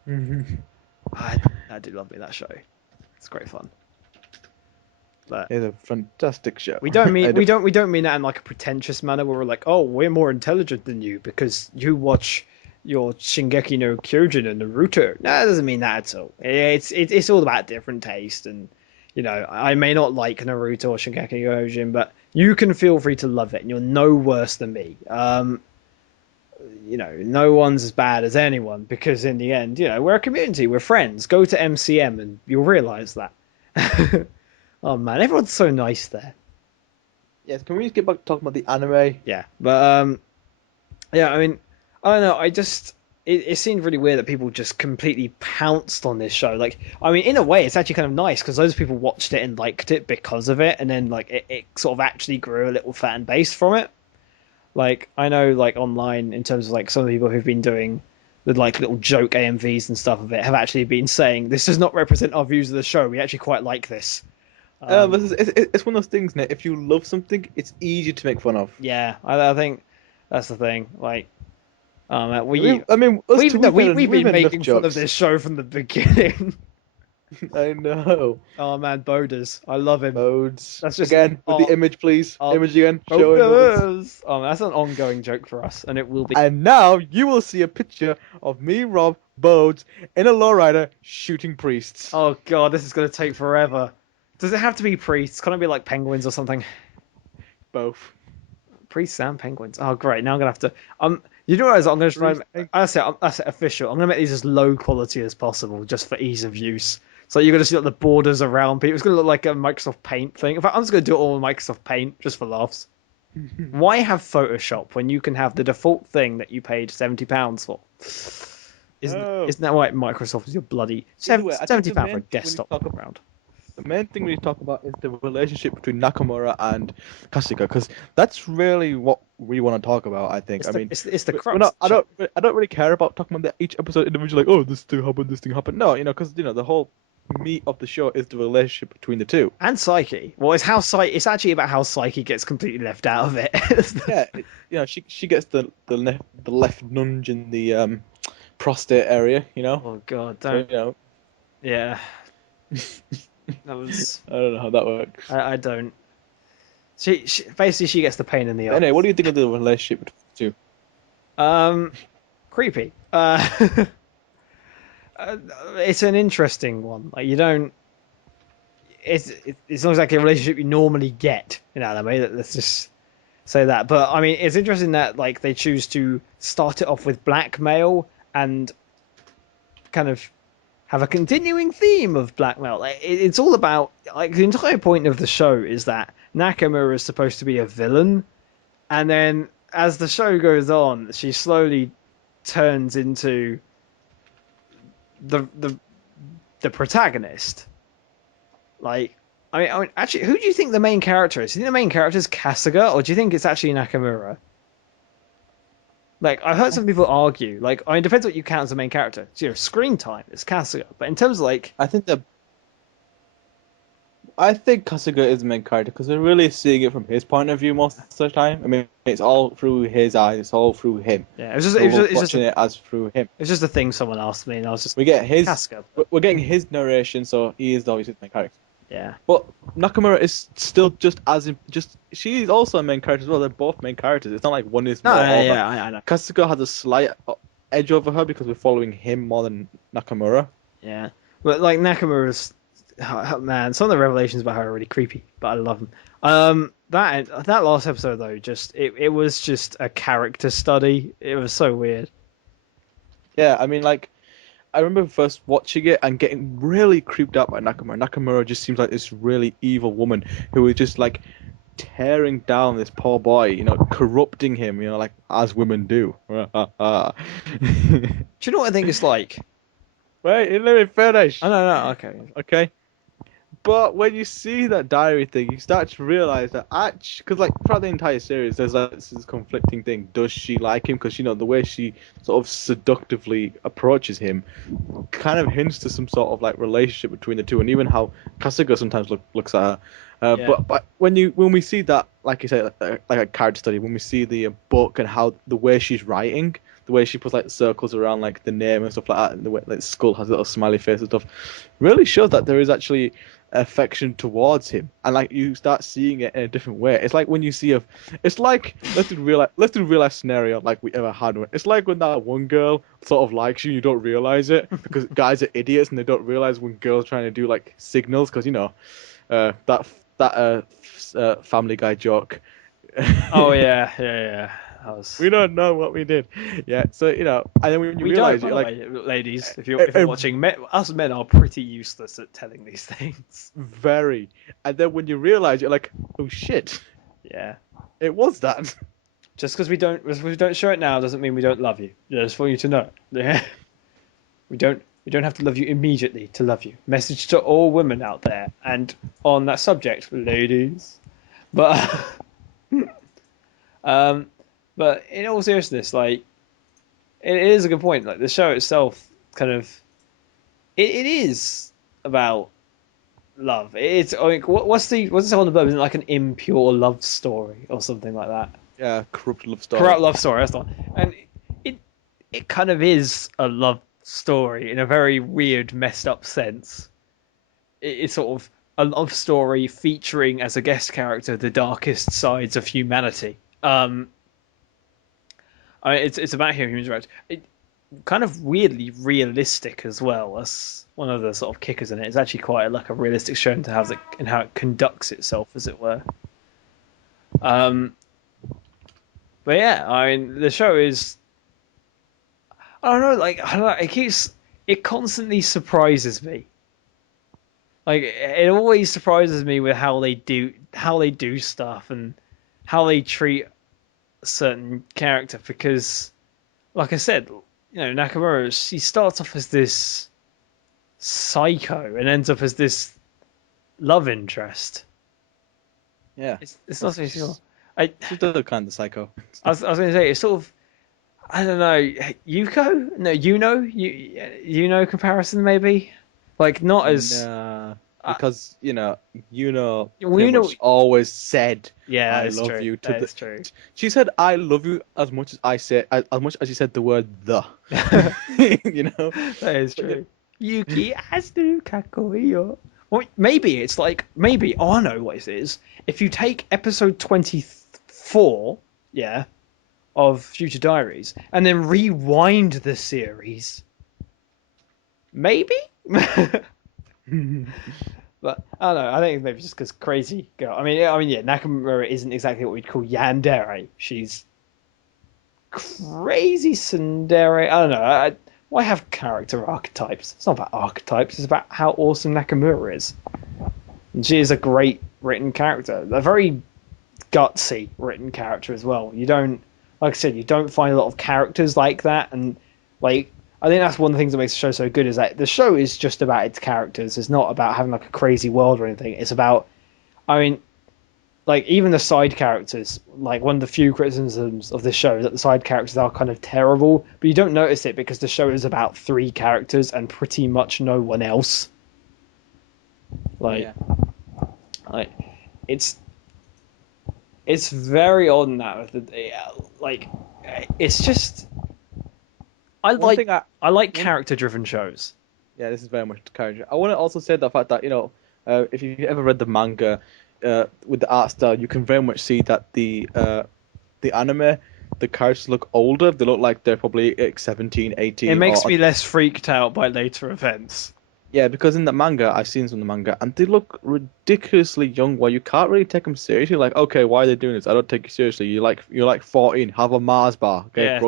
Mhm. I do love me that show. It's great fun. But It's a fantastic show. we don't I mean do. we don't mean that in like a pretentious manner where we're like, oh, we're more intelligent than you because you watch your Shingeki no Kyojin and Naruto. No, that doesn't mean that at all. It's all about different taste, and I may not like Naruto or Shingeki no Kyojin, but you can feel free to love it, and you're no worse than me. No one's as bad as anyone because in the end, we're a community, we're friends. Go to MCM and you'll realize that. Oh man, everyone's so nice there. Yes, can we just get back to talking about the anime? Yeah, but yeah, I mean, I don't know. It seemed really weird that people just completely pounced on this show. Like, I mean, in a way, it's actually kind of nice because those people watched it and liked it because of it, and then like it sort of actually grew a little fan base from it. Like, I know like online in terms of like some of the people who've been doing the like little joke AMVs and stuff of it have actually been saying this does not represent our views of the show. We actually quite like this. But Um, it's one of those things, Nick. If you love something, it's easy to make fun of. yeah, I think that's the thing. Like, we I mean, us we've two, no, we've made, we've we've been made enough making fun of jokes. this show from the beginning. I know. Oh man, Boders, I love him. Modes. That's just Again, with the oh, image, please. oh Image again. Showing modes. Boders. Oh, man, that's an ongoing joke for us, and it will be. And now you will see a picture of me, Rob, Bodes, in a lowrider shooting priests. Oh god, this is gonna take forever. Does it have to be priests? Can it be like penguins or something? Both. Priests and penguins. Oh great, now I'm gonna have to. You know what? I'm gonna try. Priest and- That's it, official. I'm gonna make these as low quality as possible, just for ease of use. So you're gonna see like the borders around people. It's gonna look like a Microsoft Paint thing. In fact, I'm just gonna do it all in Microsoft Paint just for laughs. Why have Photoshop when you can have the default thing that you paid £70 for? Isn't Oh. isn't that why Microsoft is your bloody Either way, I think the £70 for a main thing we need to desktop talk round? The main thing we need to talk about is the relationship between Nakamura and Kasuga, because that's really what we want to talk about. I think. It's I the mean, it's the we're crux. not. I don't really care about talking about each episode individually. Like, oh, this thing happened, this thing happened. No, because the whole meat of the show is the relationship between the two. And Psyche. Well, it's actually about how Psyche gets completely left out of it. Yeah, she gets the left nunge in the prostate area. Oh God, So don't. Yeah, that was. I don't know how that works. I don't. She basically she gets the pain in the But anyway, what arse. do you think of the relationship between Um, creepy. Uh, it's an interesting one. Like you don't. it's not exactly a relationship you normally get in anime. Let's just say that. But I mean, it's interesting that like they choose to start it off with blackmail and kind of have a continuing theme of blackmail. Like, it's all about like the entire point of the show is that Nakamura is supposed to be a villain, and then as the show goes on, she slowly turns into the the the protagonist. Like, actually, who do you think the main character is? Do you think the main character is Kasuga, or do you think it's actually Nakamura? Like, I've heard some people argue. Like, I mean, it depends what you count as the main character. So, screen time is Kasuga, but in terms of like, I think Kasuga is the main character because we're really seeing it from his point of view most of the time. I mean, it's all through his eyes. It's all through him. yeah, So we're watching it as through him. it's just a thing someone asked me, and I was just We get his. Kasuga. We're getting his narration, so he is obviously the main character. Yeah, But Nakamura is still she's also a main character as well. They're both main characters. It's not like one is more over. yeah, I know. Kasuga has a slight edge over her because we're following him more than Nakamura. Yeah, but like Nakamura's, oh, man, some of the revelations about her are really creepy, but I love them. That last episode though, it was just a character study. It was so weird. Yeah, I mean, like, I remember first watching it and getting really creeped out by Nakamura. Nakamura just seems like this really evil woman who is just like tearing down this poor boy, corrupting him, like as women do. Do you know what I think it's like? Wait, let me finish. Oh, no, okay. Okay. But when you see that diary thing, you start to realize that actually, because like throughout the entire series, there's like this conflicting thing. Does she like him? Because the way she sort of seductively approaches him, kind of hints to some sort of like relationship between the two, and even how Kasuga sometimes looks at her. Yeah. But when we see that, like you say, like a character study, when we see the book and how the way she's writing, the way she puts like circles around like the name and stuff like that, and the way like Skull has a little smiley face and stuff, really shows that there is actually affection towards him, and like you start seeing it in a different way. It's like when you see it's like let's do real life scenario like we ever had one. It's like when that one girl sort of likes you, and you don't realize it because guys are idiots and they don't realize when girls trying to do like signals because that Family Guy joke. Oh yeah. We don't know what we did. Yeah, so and then when you We realize don't, it, by like the way, ladies, if you're watching, us men are pretty useless at telling these things. very, and then when you realize, you're like, oh shit, Yeah. it was that. Just because we don't show it now doesn't mean we don't love you. Just for you to know. Yeah. We don't have to love you immediately to love you. Message to all women out there, and on that subject, ladies. But but in all seriousness, like it is a good point. Like the show itself, kind of, it is about love. It's like what's the on the blurb? Isn't it like an impure love story or something like that? Yeah, corrupt love story. Corrupt love story. That's the one. And it kind of is a love story in a very weird, messed up sense. It's sort of a love story featuring as a guest character the darkest sides of humanity. It's about how humans react. It kind of weirdly realistic as well. That's one of the sort of kickers in it. It's actually quite like a realistic show into how it conducts itself, as it were. But yeah, I mean, the show is. I don't know. It constantly surprises me. Like it always surprises me with how they do stuff and how they treat a certain character because, like I said, Nakamura, she starts off as this psycho and ends up as this love interest. Yeah, it's not so sure. She's the kind of psycho. I was going to say it's sort of. I don't know, Yuko? No, you know comparison maybe? Like not as because always said yeah, I love true. you to That's true. She said I love you as much as she said the word the. That is true. Yuki asu kakoi yo. Well, maybe I know what it is. If you take episode 24, yeah, of Future Diaries and then rewind the series, maybe. But I don't know. I think maybe just because crazy girl. I mean, yeah. Nakamura isn't exactly what we'd call yandere. She's crazy tsundere. I don't know. Why have character archetypes? It's not about archetypes. It's about how awesome Nakamura is. And she is a great written character. A very gutsy written character as well. You don't, like I said, you don't find a lot of characters like that. And like, I think that's one of the things that makes the show so good is that the show is just about its characters. It's not about having like a crazy world or anything. It's about, I mean, like even the side characters, like one of the few criticisms of this show is that the side characters are kind of terrible, but you don't notice it because the show is about three characters and pretty much no one else. Like, Yeah. like it's it's very odd in that. Like, it's just I One like thing I I like one character driven shows. Yeah, this is very much the character. I want to also say the fact that if you've ever read the manga, with the art style, you can very much see that the anime, the characters look older. They look like they're probably like 17, It 18, makes or me less freaked out by later events. yeah, because in the manga, I've seen some of the manga, and they look ridiculously young. Where you can't really take them seriously. Like, okay, why are they doing this? I don't take you seriously. You're like 14. Have a Mars bar. Okay, Yeah,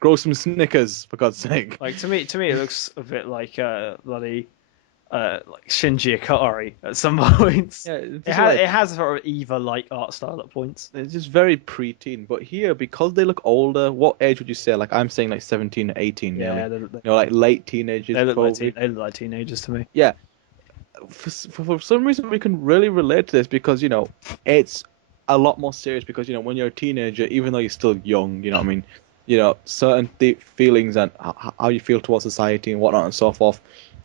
grow some Snickers for God's sake. like to me, it looks a bit like bloody like Shinji Ikari at some points. Yeah, it's It just has like it has sort of Eva like art style at points. it's just very preteen. But here, because they look older, what age would you say? Like I'm saying, like 17, 18, nearly. Yeah, they, Like late teenagers, probably. they look like teenagers to me. Yeah. For some reason, we can really relate to this because it's a lot more serious. Because when you're a teenager, even though you're still young, you know what I mean. Certain feelings and how you feel towards society and whatnot and so forth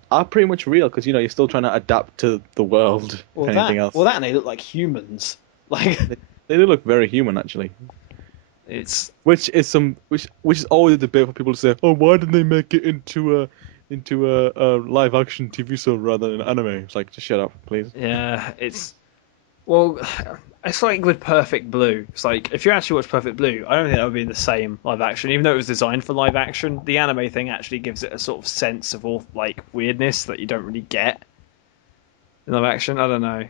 are pretty much real because you're still trying to adapt to the world. If anything else, and they look like humans. Like they do look very human actually. it's Which is always a debate for people to say, oh, why didn't they make it into a live action TV show rather than an anime? It's like, just shut up, please. yeah, well, it's like with Perfect Blue. It's like if you actually watch Perfect Blue, I don't think that would be the same live action. Even though it was designed for live action, the anime thing actually gives it a sort of sense of all like weirdness that you don't really get in live action. I don't know.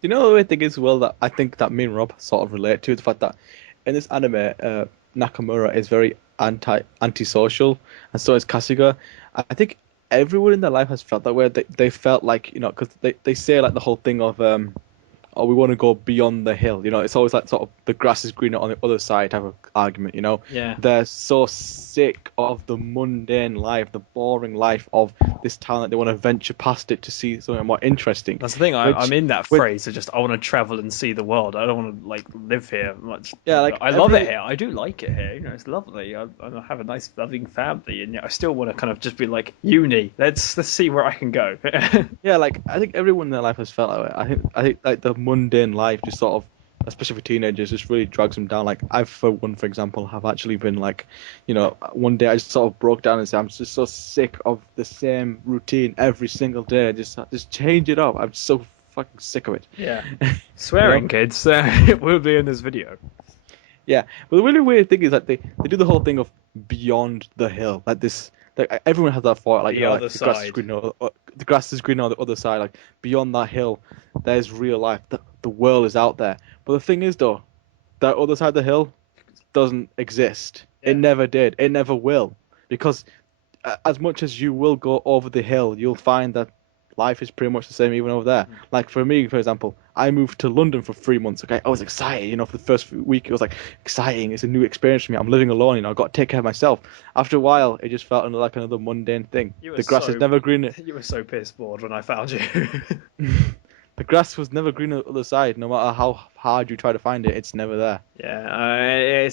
The way thing is, well, that I think that me and Rob sort of relate to the fact that in this anime, Nakamura is very antisocial, and so is Kasuga. I think everyone in their life has felt that way. They felt like, because they say like the whole thing of oh, we want to go beyond the hill. It's always like sort of the grass is greener on the other side type of argument. Yeah. They're so sick of the mundane life, the boring life of this town that they want to venture past it to see something more interesting. That's the thing. Which- I'm in that which- phrase. I just I want to travel and see the world. I don't want to like live here much. Yeah, like I love it here. I do like it here. It's lovely. I have a nice, loving family, and yet I still want to kind of just be like uni. Let's see where I can go. Yeah, like I think everyone in their life has felt that way. I think like the mundane life just sort of, especially for teenagers, just really drags them down. Like I, for one, for example, have actually been like, one day I just sort of broke down and said, I'm just so sick of the same routine every single day. Just change it up. I'm so fucking sick of it. Yeah. Swearing, kids. It will be in this video. Yeah, but the really weird thing is that they do the whole thing of beyond the hill, like this. Like everyone has that thought, like The other like the grass is side. green, the grass is green on the other side. Like beyond that hill, there's real life. The world is out there. But the thing is, though, that other side of the hill doesn't exist. Yeah. It never did. It never will. Because as much as you will go over the hill, you'll find that life is pretty much the same even over there. Like for me, for example, I moved to London for 3 months. Okay, I was excited. For the first week, it was like exciting. It's a new experience for me. I'm living alone. I've got to take care of myself. After a while, it just felt like another mundane thing. The grass is never green. You were so piss bored when I found you. The grass was never green on the other side. No matter how hard you try to find it, it's never there. Yeah,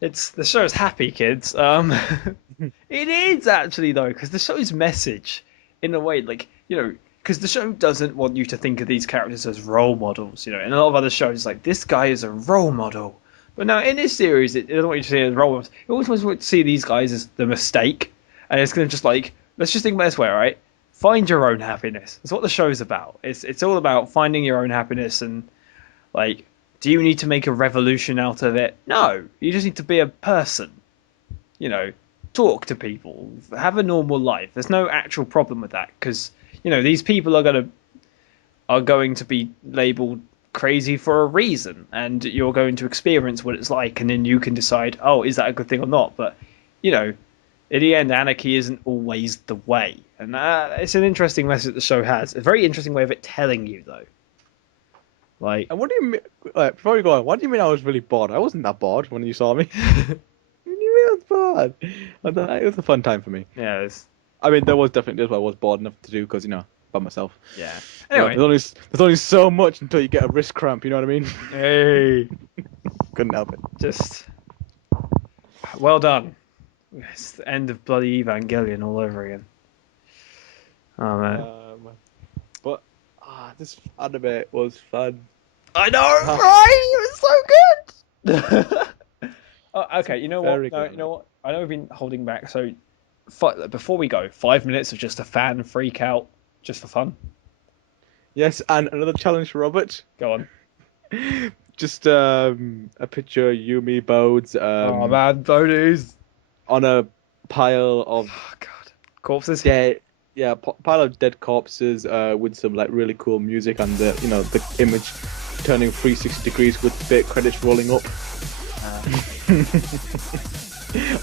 it's the show's happy, kids. It is actually though, because the show's message, in a way, like because the show doesn't want you to think of these characters as role models. In a lot of other shows, like this guy is a role model, but now in this series, it doesn't want you to see it as role models. It always wants you to see these guys as the mistake, and it's going to just like let's just think about it this way, all right? Find your own happiness. That's what the show's about. It's all about finding your own happiness and like. Do you need to make a revolution out of it? No, you just need to be a person. Talk to people, have a normal life. There's no actual problem with that because these people are gonna are going to be labeled crazy for a reason, and you're going to experience what it's like, and then you can decide, oh, is that a good thing or not? But you know, in the end, anarchy isn't always the way, and it's an interesting message the show has. A very interesting way of it telling you, though. Like, And what do you mean? Like, before we go on, what do you mean I was really bored? I wasn't that bored when you saw me. What do you mean I was bored? It was a fun time for me. yeah, I mean, there was definitely days where I was bored enough to do because by myself. yeah. You know, Anyway, there's only so much until you get a wrist cramp. You know what I mean? hey, Couldn't help it. just well done. It's the end of bloody Evangelion all over again. Oh man. But this anime was fun. I know, Ah. right? It was so good. Oh, okay, you know what? Very No, good. you know what? I know we've been holding back, so before we go, 5 minutes of just a fan freak out, just for fun. Yes, and another challenge for Robert. Go on. Just a picture of Yumi Bodes Oh man, bodies. on a pile of Oh god, corpses. dead, yeah, pile of dead corpses with some like really cool music and the image turning 360 degrees with fake credits rolling up.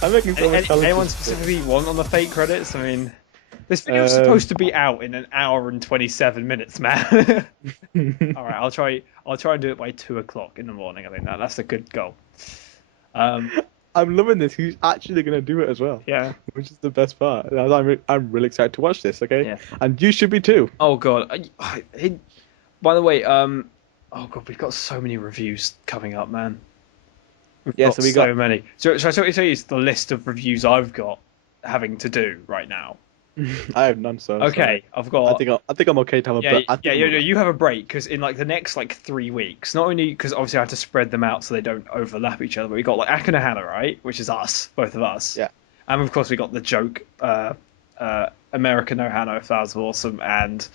I'm making so much challenges. Anyone specifically want on the fake credits? I mean, this video's supposed to be out in an hour and 27 minutes, man. All right, I'll try and do it by 2 o'clock in the morning. I think that's a good goal. I'm loving this. He's actually gonna do it as well. Yeah. Which is the best part. I'm really excited to watch this. Okay. Yeah. And you should be too. Oh god. By the way, oh god, we've got so many reviews coming up, man. We've got So we so got. many. So shall I tell you the list of reviews I've got having to do right now? I have none. So Okay, sorry. I've got. I think I'm okay to have a break. You have a break because in like the next like 3 weeks, not only because obviously I have to spread them out so they don't overlap each other, but we got like Akana Hana, right, which is us, both of us. Yeah. And of course we got the joke, American No Hana, Flowers of Awesome, and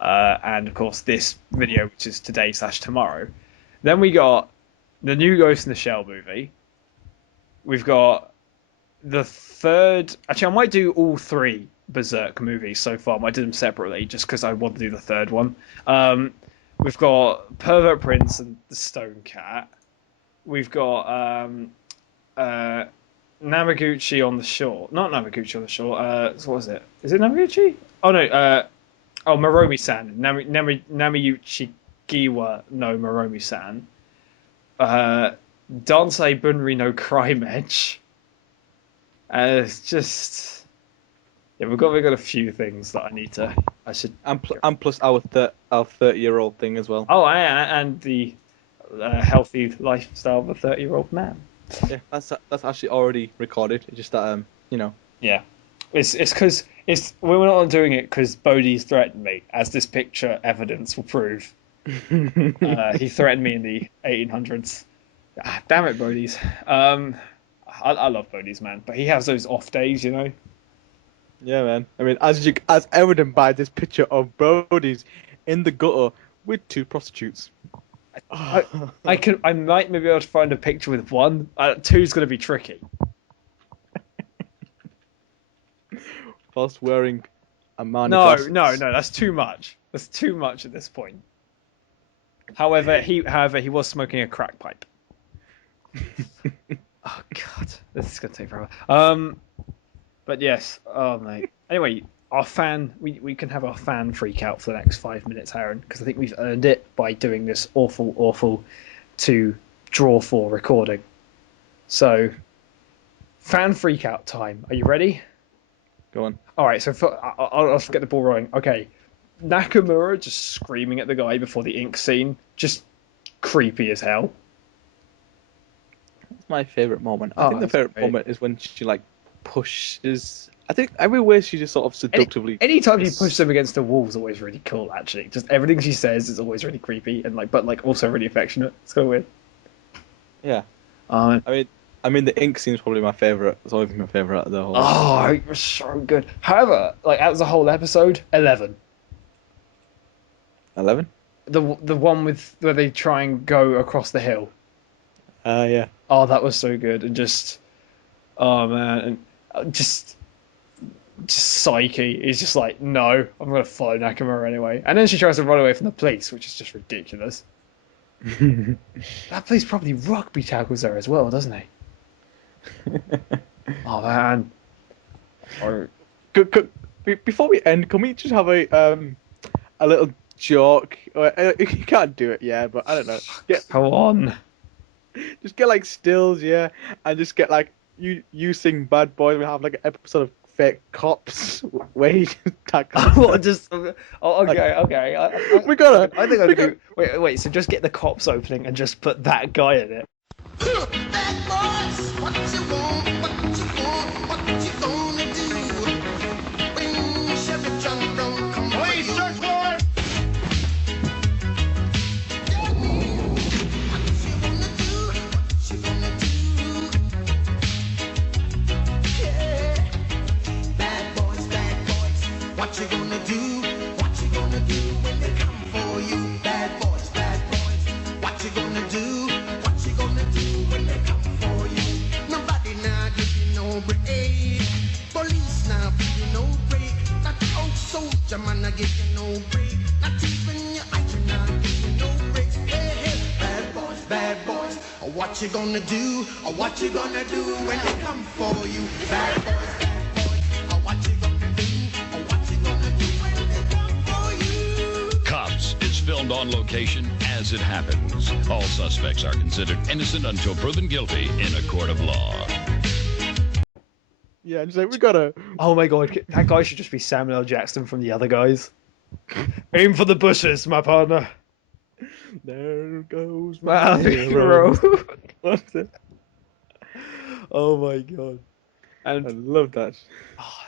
of course this video, which is today/tomorrow. Then we got the new Ghost in the Shell movie. We've got the third. Actually, I might do all three Berserk movies so far. I might do them separately just because I want to do the third one. We've got Pervert Prince and the Stone Cat. We've got Namaguchi on the Shore. Not Namaguchi on the Shore. What was it? Is it Namaguchi? Oh no. Moromi-san. Namiuchi Giwa no Moromi-san. Dansei Bunri no Crime Edge. It's just we've got a few things that I should. And plus our 30-year-old thing as well. Oh, and the healthy lifestyle of a 30-year-old man. Yeah, that's actually already recorded. It's just that Yeah, it's because we're not doing it because Bodhi's threatened me, as this picture evidence will prove. He threatened me in the 1800s. Damn it, Bodhi's. I love Bodhi's, man, but he has those off days, you know. Yeah, man. I mean, as evident by this picture of Brody's in the gutter with two prostitutes. I might maybe be able to find a picture with one. Two's gonna be tricky. Whilst wearing a man. No, that's too much. That's too much at this point. However, he was smoking a crack pipe. Oh god, this is gonna take forever. But yes, oh mate. Anyway, we can have our fan freak out for the next 5 minutes, Harun, because I think we've earned it by doing this awful to draw for recording. So, fan freak out time. Are you ready? Go on. All right. So I'll get the ball rolling. Okay, Nakamura just screaming at the guy before the ink scene, just creepy as hell. That's my favorite moment. Oh, I think the favorite moment is when she like pushes. I think everywhere she just sort of seductively. Anytime you push them against the wall is always really cool. Actually, just everything she says is always really creepy and but also really affectionate. It's kind of weird. Yeah. I mean, the ink scene's probably my favorite. It's always been my favorite out of the whole. Oh, it was so good. However, as a whole episode, 11. 11. The one where they try and go across the hill. Yeah. Oh, that was so good, and just, oh man, and just just Psyche is just like, no, I'm gonna follow Nakamura anyway. And then she tries to run away from the police, which is just ridiculous. That police probably rugby tackles her as well, doesn't he? Oh man. Oh, Before we end, can we just have a little joke? You can't do it, yeah, but I don't know. come on. Just get like stills, yeah, and just get like you sing Bad Boys. We have like an episode of Fake Cops where he tackles. What, just okay, okay. We gotta. I think I'd do. Wait. So just get the cops opening and just put that guy in it. Bad boys, what you want, what you want, what you gonna do? When Chevy John don't come. Please search warrant. What you gonna do? Yeah. Bad boys, what you gonna do? What you gonna do when they come for you? Bad boys, what you gonna do? What you gonna do when they come for you? Nobody now give you no break. Police now give you no break. Not old soldier man, I give you no break. Not even your eye now give you no break. Hey, hey, bad boys, what you gonna do? Or what you gonna do when they come for you? Bad boys, what you gonna do? Or what you gonna do when they come for you? Cops is filmed on location as it happens. All suspects are considered innocent until proven guilty in a court of law. Yeah, just like we gotta. Oh my god, that guy should just be Samuel L. Jackson from the other guys. Aim for the bushes, my partner. There goes My my hero. hero. What's it? Oh my god. I And love that.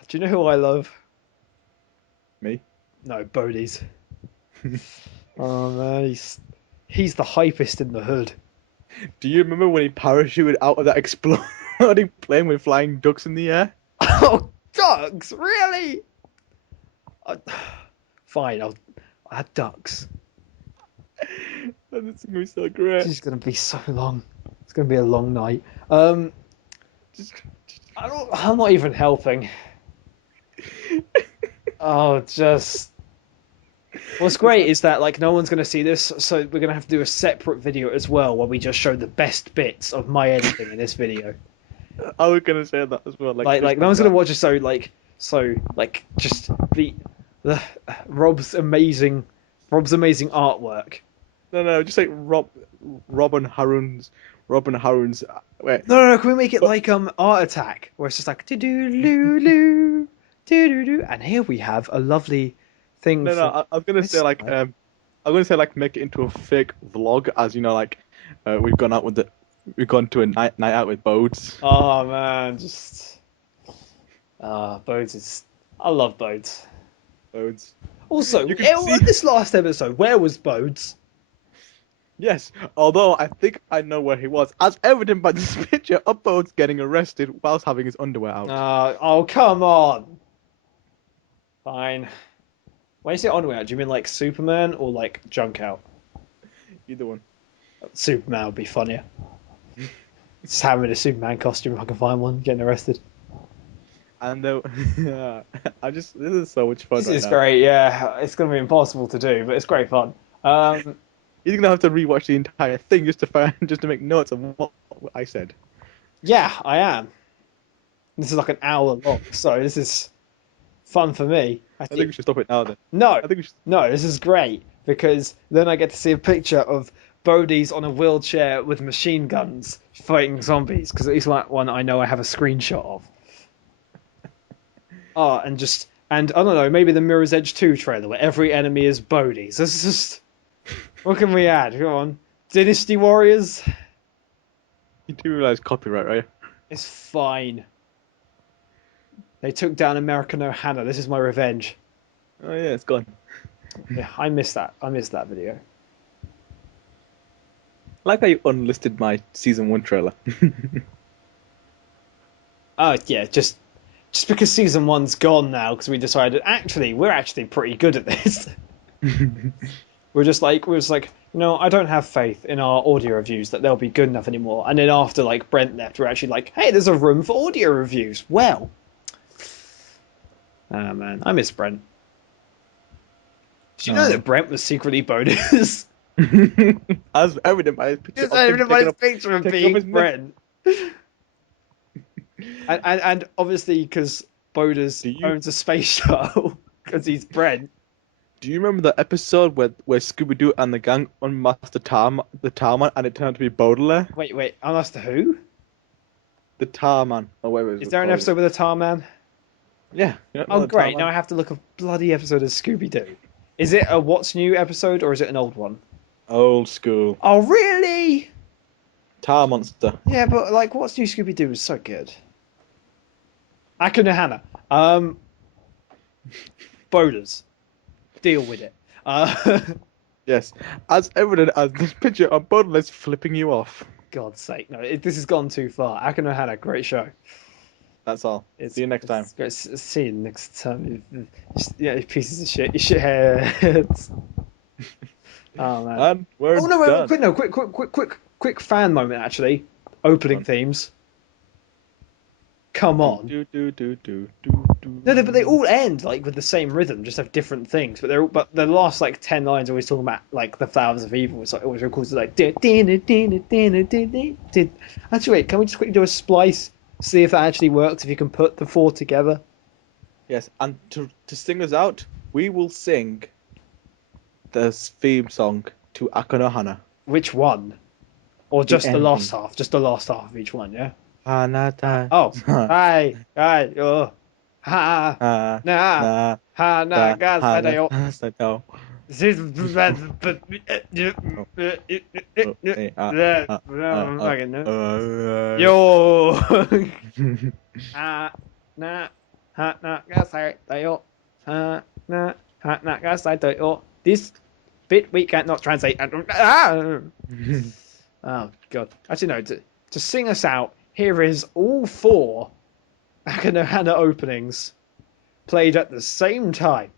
do you know who I love? Me. No, Bodie's. Oh man, he's the hypest in the hood. Do you remember when he parachuted out of that exploding plane with flying ducks in the air? Oh, ducks? Really? Fine, I'll add ducks. That's gonna be so great. This is gonna be so long. It's gonna be a long night. Just, I'm not even helping. Oh, just. What's great is that like no one's gonna see this, so we're gonna have to do a separate video as well where we just show the best bits of my editing in this video. I was gonna say that as well. Like no one's gonna watch it, so just the Rob's amazing artwork. No, just like Rob and Harun's. Wait. No, can we make it like Art Attack, where it's just like do do do do do, and here we have a lovely thing. No, I was gonna say like I'm gonna say like make it into a fake vlog, as you know, like we've gone to a night out with Bodes. Oh man, just Bodes is. I love Bodes. Bodes. Also, You can see- this last episode, where was Bodes? Yes, although I think I know where he was, as evident by this picture of Bodes getting arrested whilst having his underwear out. Oh come on. Fine. When you say underwear, do you mean like Superman or like junk out? Either one. Superman would be funnier. Just having a Superman costume if I can find one, getting arrested. And this is so much fun. This right is now. great, yeah. It's going to be impossible to do, but it's great fun. You're gonna have to rewatch the entire thing just to make notes of what I said. Yeah, I am. This is like an hour long, so this is fun for me. I think we should stop it now then. No, I think we should. no, this is great because then I get to see a picture of Bodie's on a wheelchair with machine guns fighting zombies, because at least one I know I have a screenshot of. Oh, and I don't know, maybe the Mirror's Edge 2 trailer where every enemy is Bodie's. This is just. What can we add? Come on. Dynasty Warriors? You do realize copyright, right? It's fine. They took down American Hana. This is my revenge. Oh yeah, it's gone. Yeah, I missed that. I missed that video. I like how you unlisted my season 1 trailer. Oh yeah, just because season 1's gone now, because we decided we're actually pretty good at this. We're just like, I don't have faith in our audio reviews that they'll be good enough anymore. And then after like Brent left, we're actually like, hey, there's a room for audio reviews. Well, Ah man, I miss Brent. Did you know that Brent was secretly bonus? As evident by his picture It's of him everybody's taking picture of taking off his being neck. Brent. And obviously because Boders Do you owns a space shuttle because he's Brent. do you remember the episode where Scooby Doo and the gang unmasked the Tarman, and it turned out to be Baudelaire? Wait, I asked who? The Tarman, or whatever it Is was there an called. episode with a tar man? Yeah. You don't know Oh the great, Tarman? now I have to look a bloody episode of Scooby Doo. Is it a What's New episode or is it an old one? Old school. Oh really? Tar Monster. Yeah, but like What's New Scooby Doo was so good. Akuna Hana. Boders. Deal with it. Yes. As evident as this picture of Baudelaire's flipping you off. God's sake, no, this has gone too far. Akuna Hana, great show. That's all. See you next time. See you next time. Yeah, you pieces of shit. You shitheads. Oh man. And we're Oh no! Wait, done. quick fan moment actually. Opening themes. Come on. Do. No, but they all end like with the same rhythm, just have different things. But the last like 10 lines always talking about like the flowers of evil. It's like always recalls it like. Actually, wait. Can we just quickly do a splice? See if that actually works. If you can put the four together. Yes, and to sing us out, we will sing the theme song to Akano Hana. Which one? Or just the last ending. half? Just the last half of each one, yeah. Hana ta. Oh, hi, oh, ha, Ha na, ha, na, gas, ha, da, yo. Yo. Yo, ha, na, ha, na, gas, ha, da, yo. Ha, na, ha, na, gas, ha, da, yo. This bit we cannot translate. Ah! Oh god. Actually, no. To sing us out, here is all four Akano Hana openings played at the same time.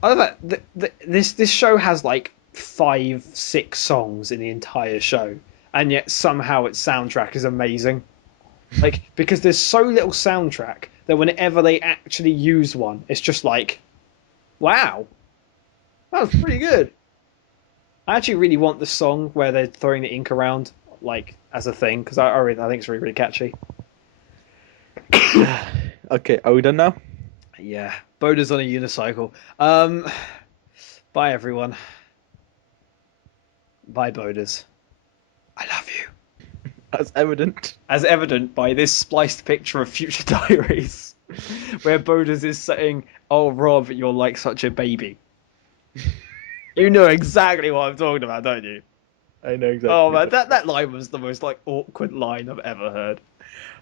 I love that this show has like 5, 6 songs in the entire show, and yet somehow its soundtrack is amazing. Like because there's so little soundtrack that whenever they actually use one, it's just like, wow, that was pretty good. I actually really want the song where they're throwing the ink around like as a thing because I think it's really catchy. Okay, are we done now? Yeah, Boda's on a unicycle. Bye everyone. Bye Bodas. I love you. As evident by this spliced picture of future diaries, where Bodas is saying, "Oh Rob, you're like such a baby." You know exactly what I'm talking about, don't you? I know exactly. Oh man, that line was the most like awkward line I've ever heard.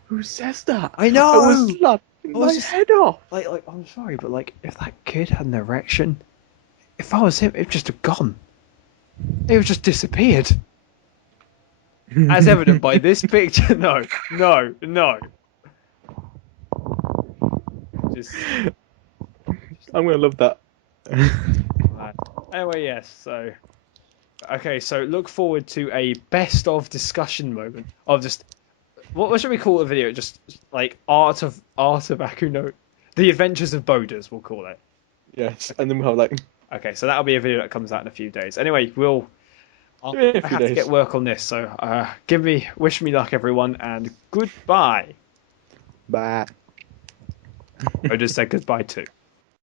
Who says that? I know! I was laughing I was my just- head off. Like I'm sorry, but like if that kid had an erection, if I was him, it'd just have gone. It would have just disappeared. As evident by this picture. No. Just I'm gonna love that. anyway, yes. So okay, so look forward to a best of discussion moment of just what should we call the video? Just like art of Akuno, the Adventures of Boders, we'll call it. Yes, and then we'll have like Okay, so that'll be a video that comes out in a few days. Anyway, I'll in a few have to days. get work on this. So wish me luck, everyone, and goodbye. Bye. I just said goodbye too.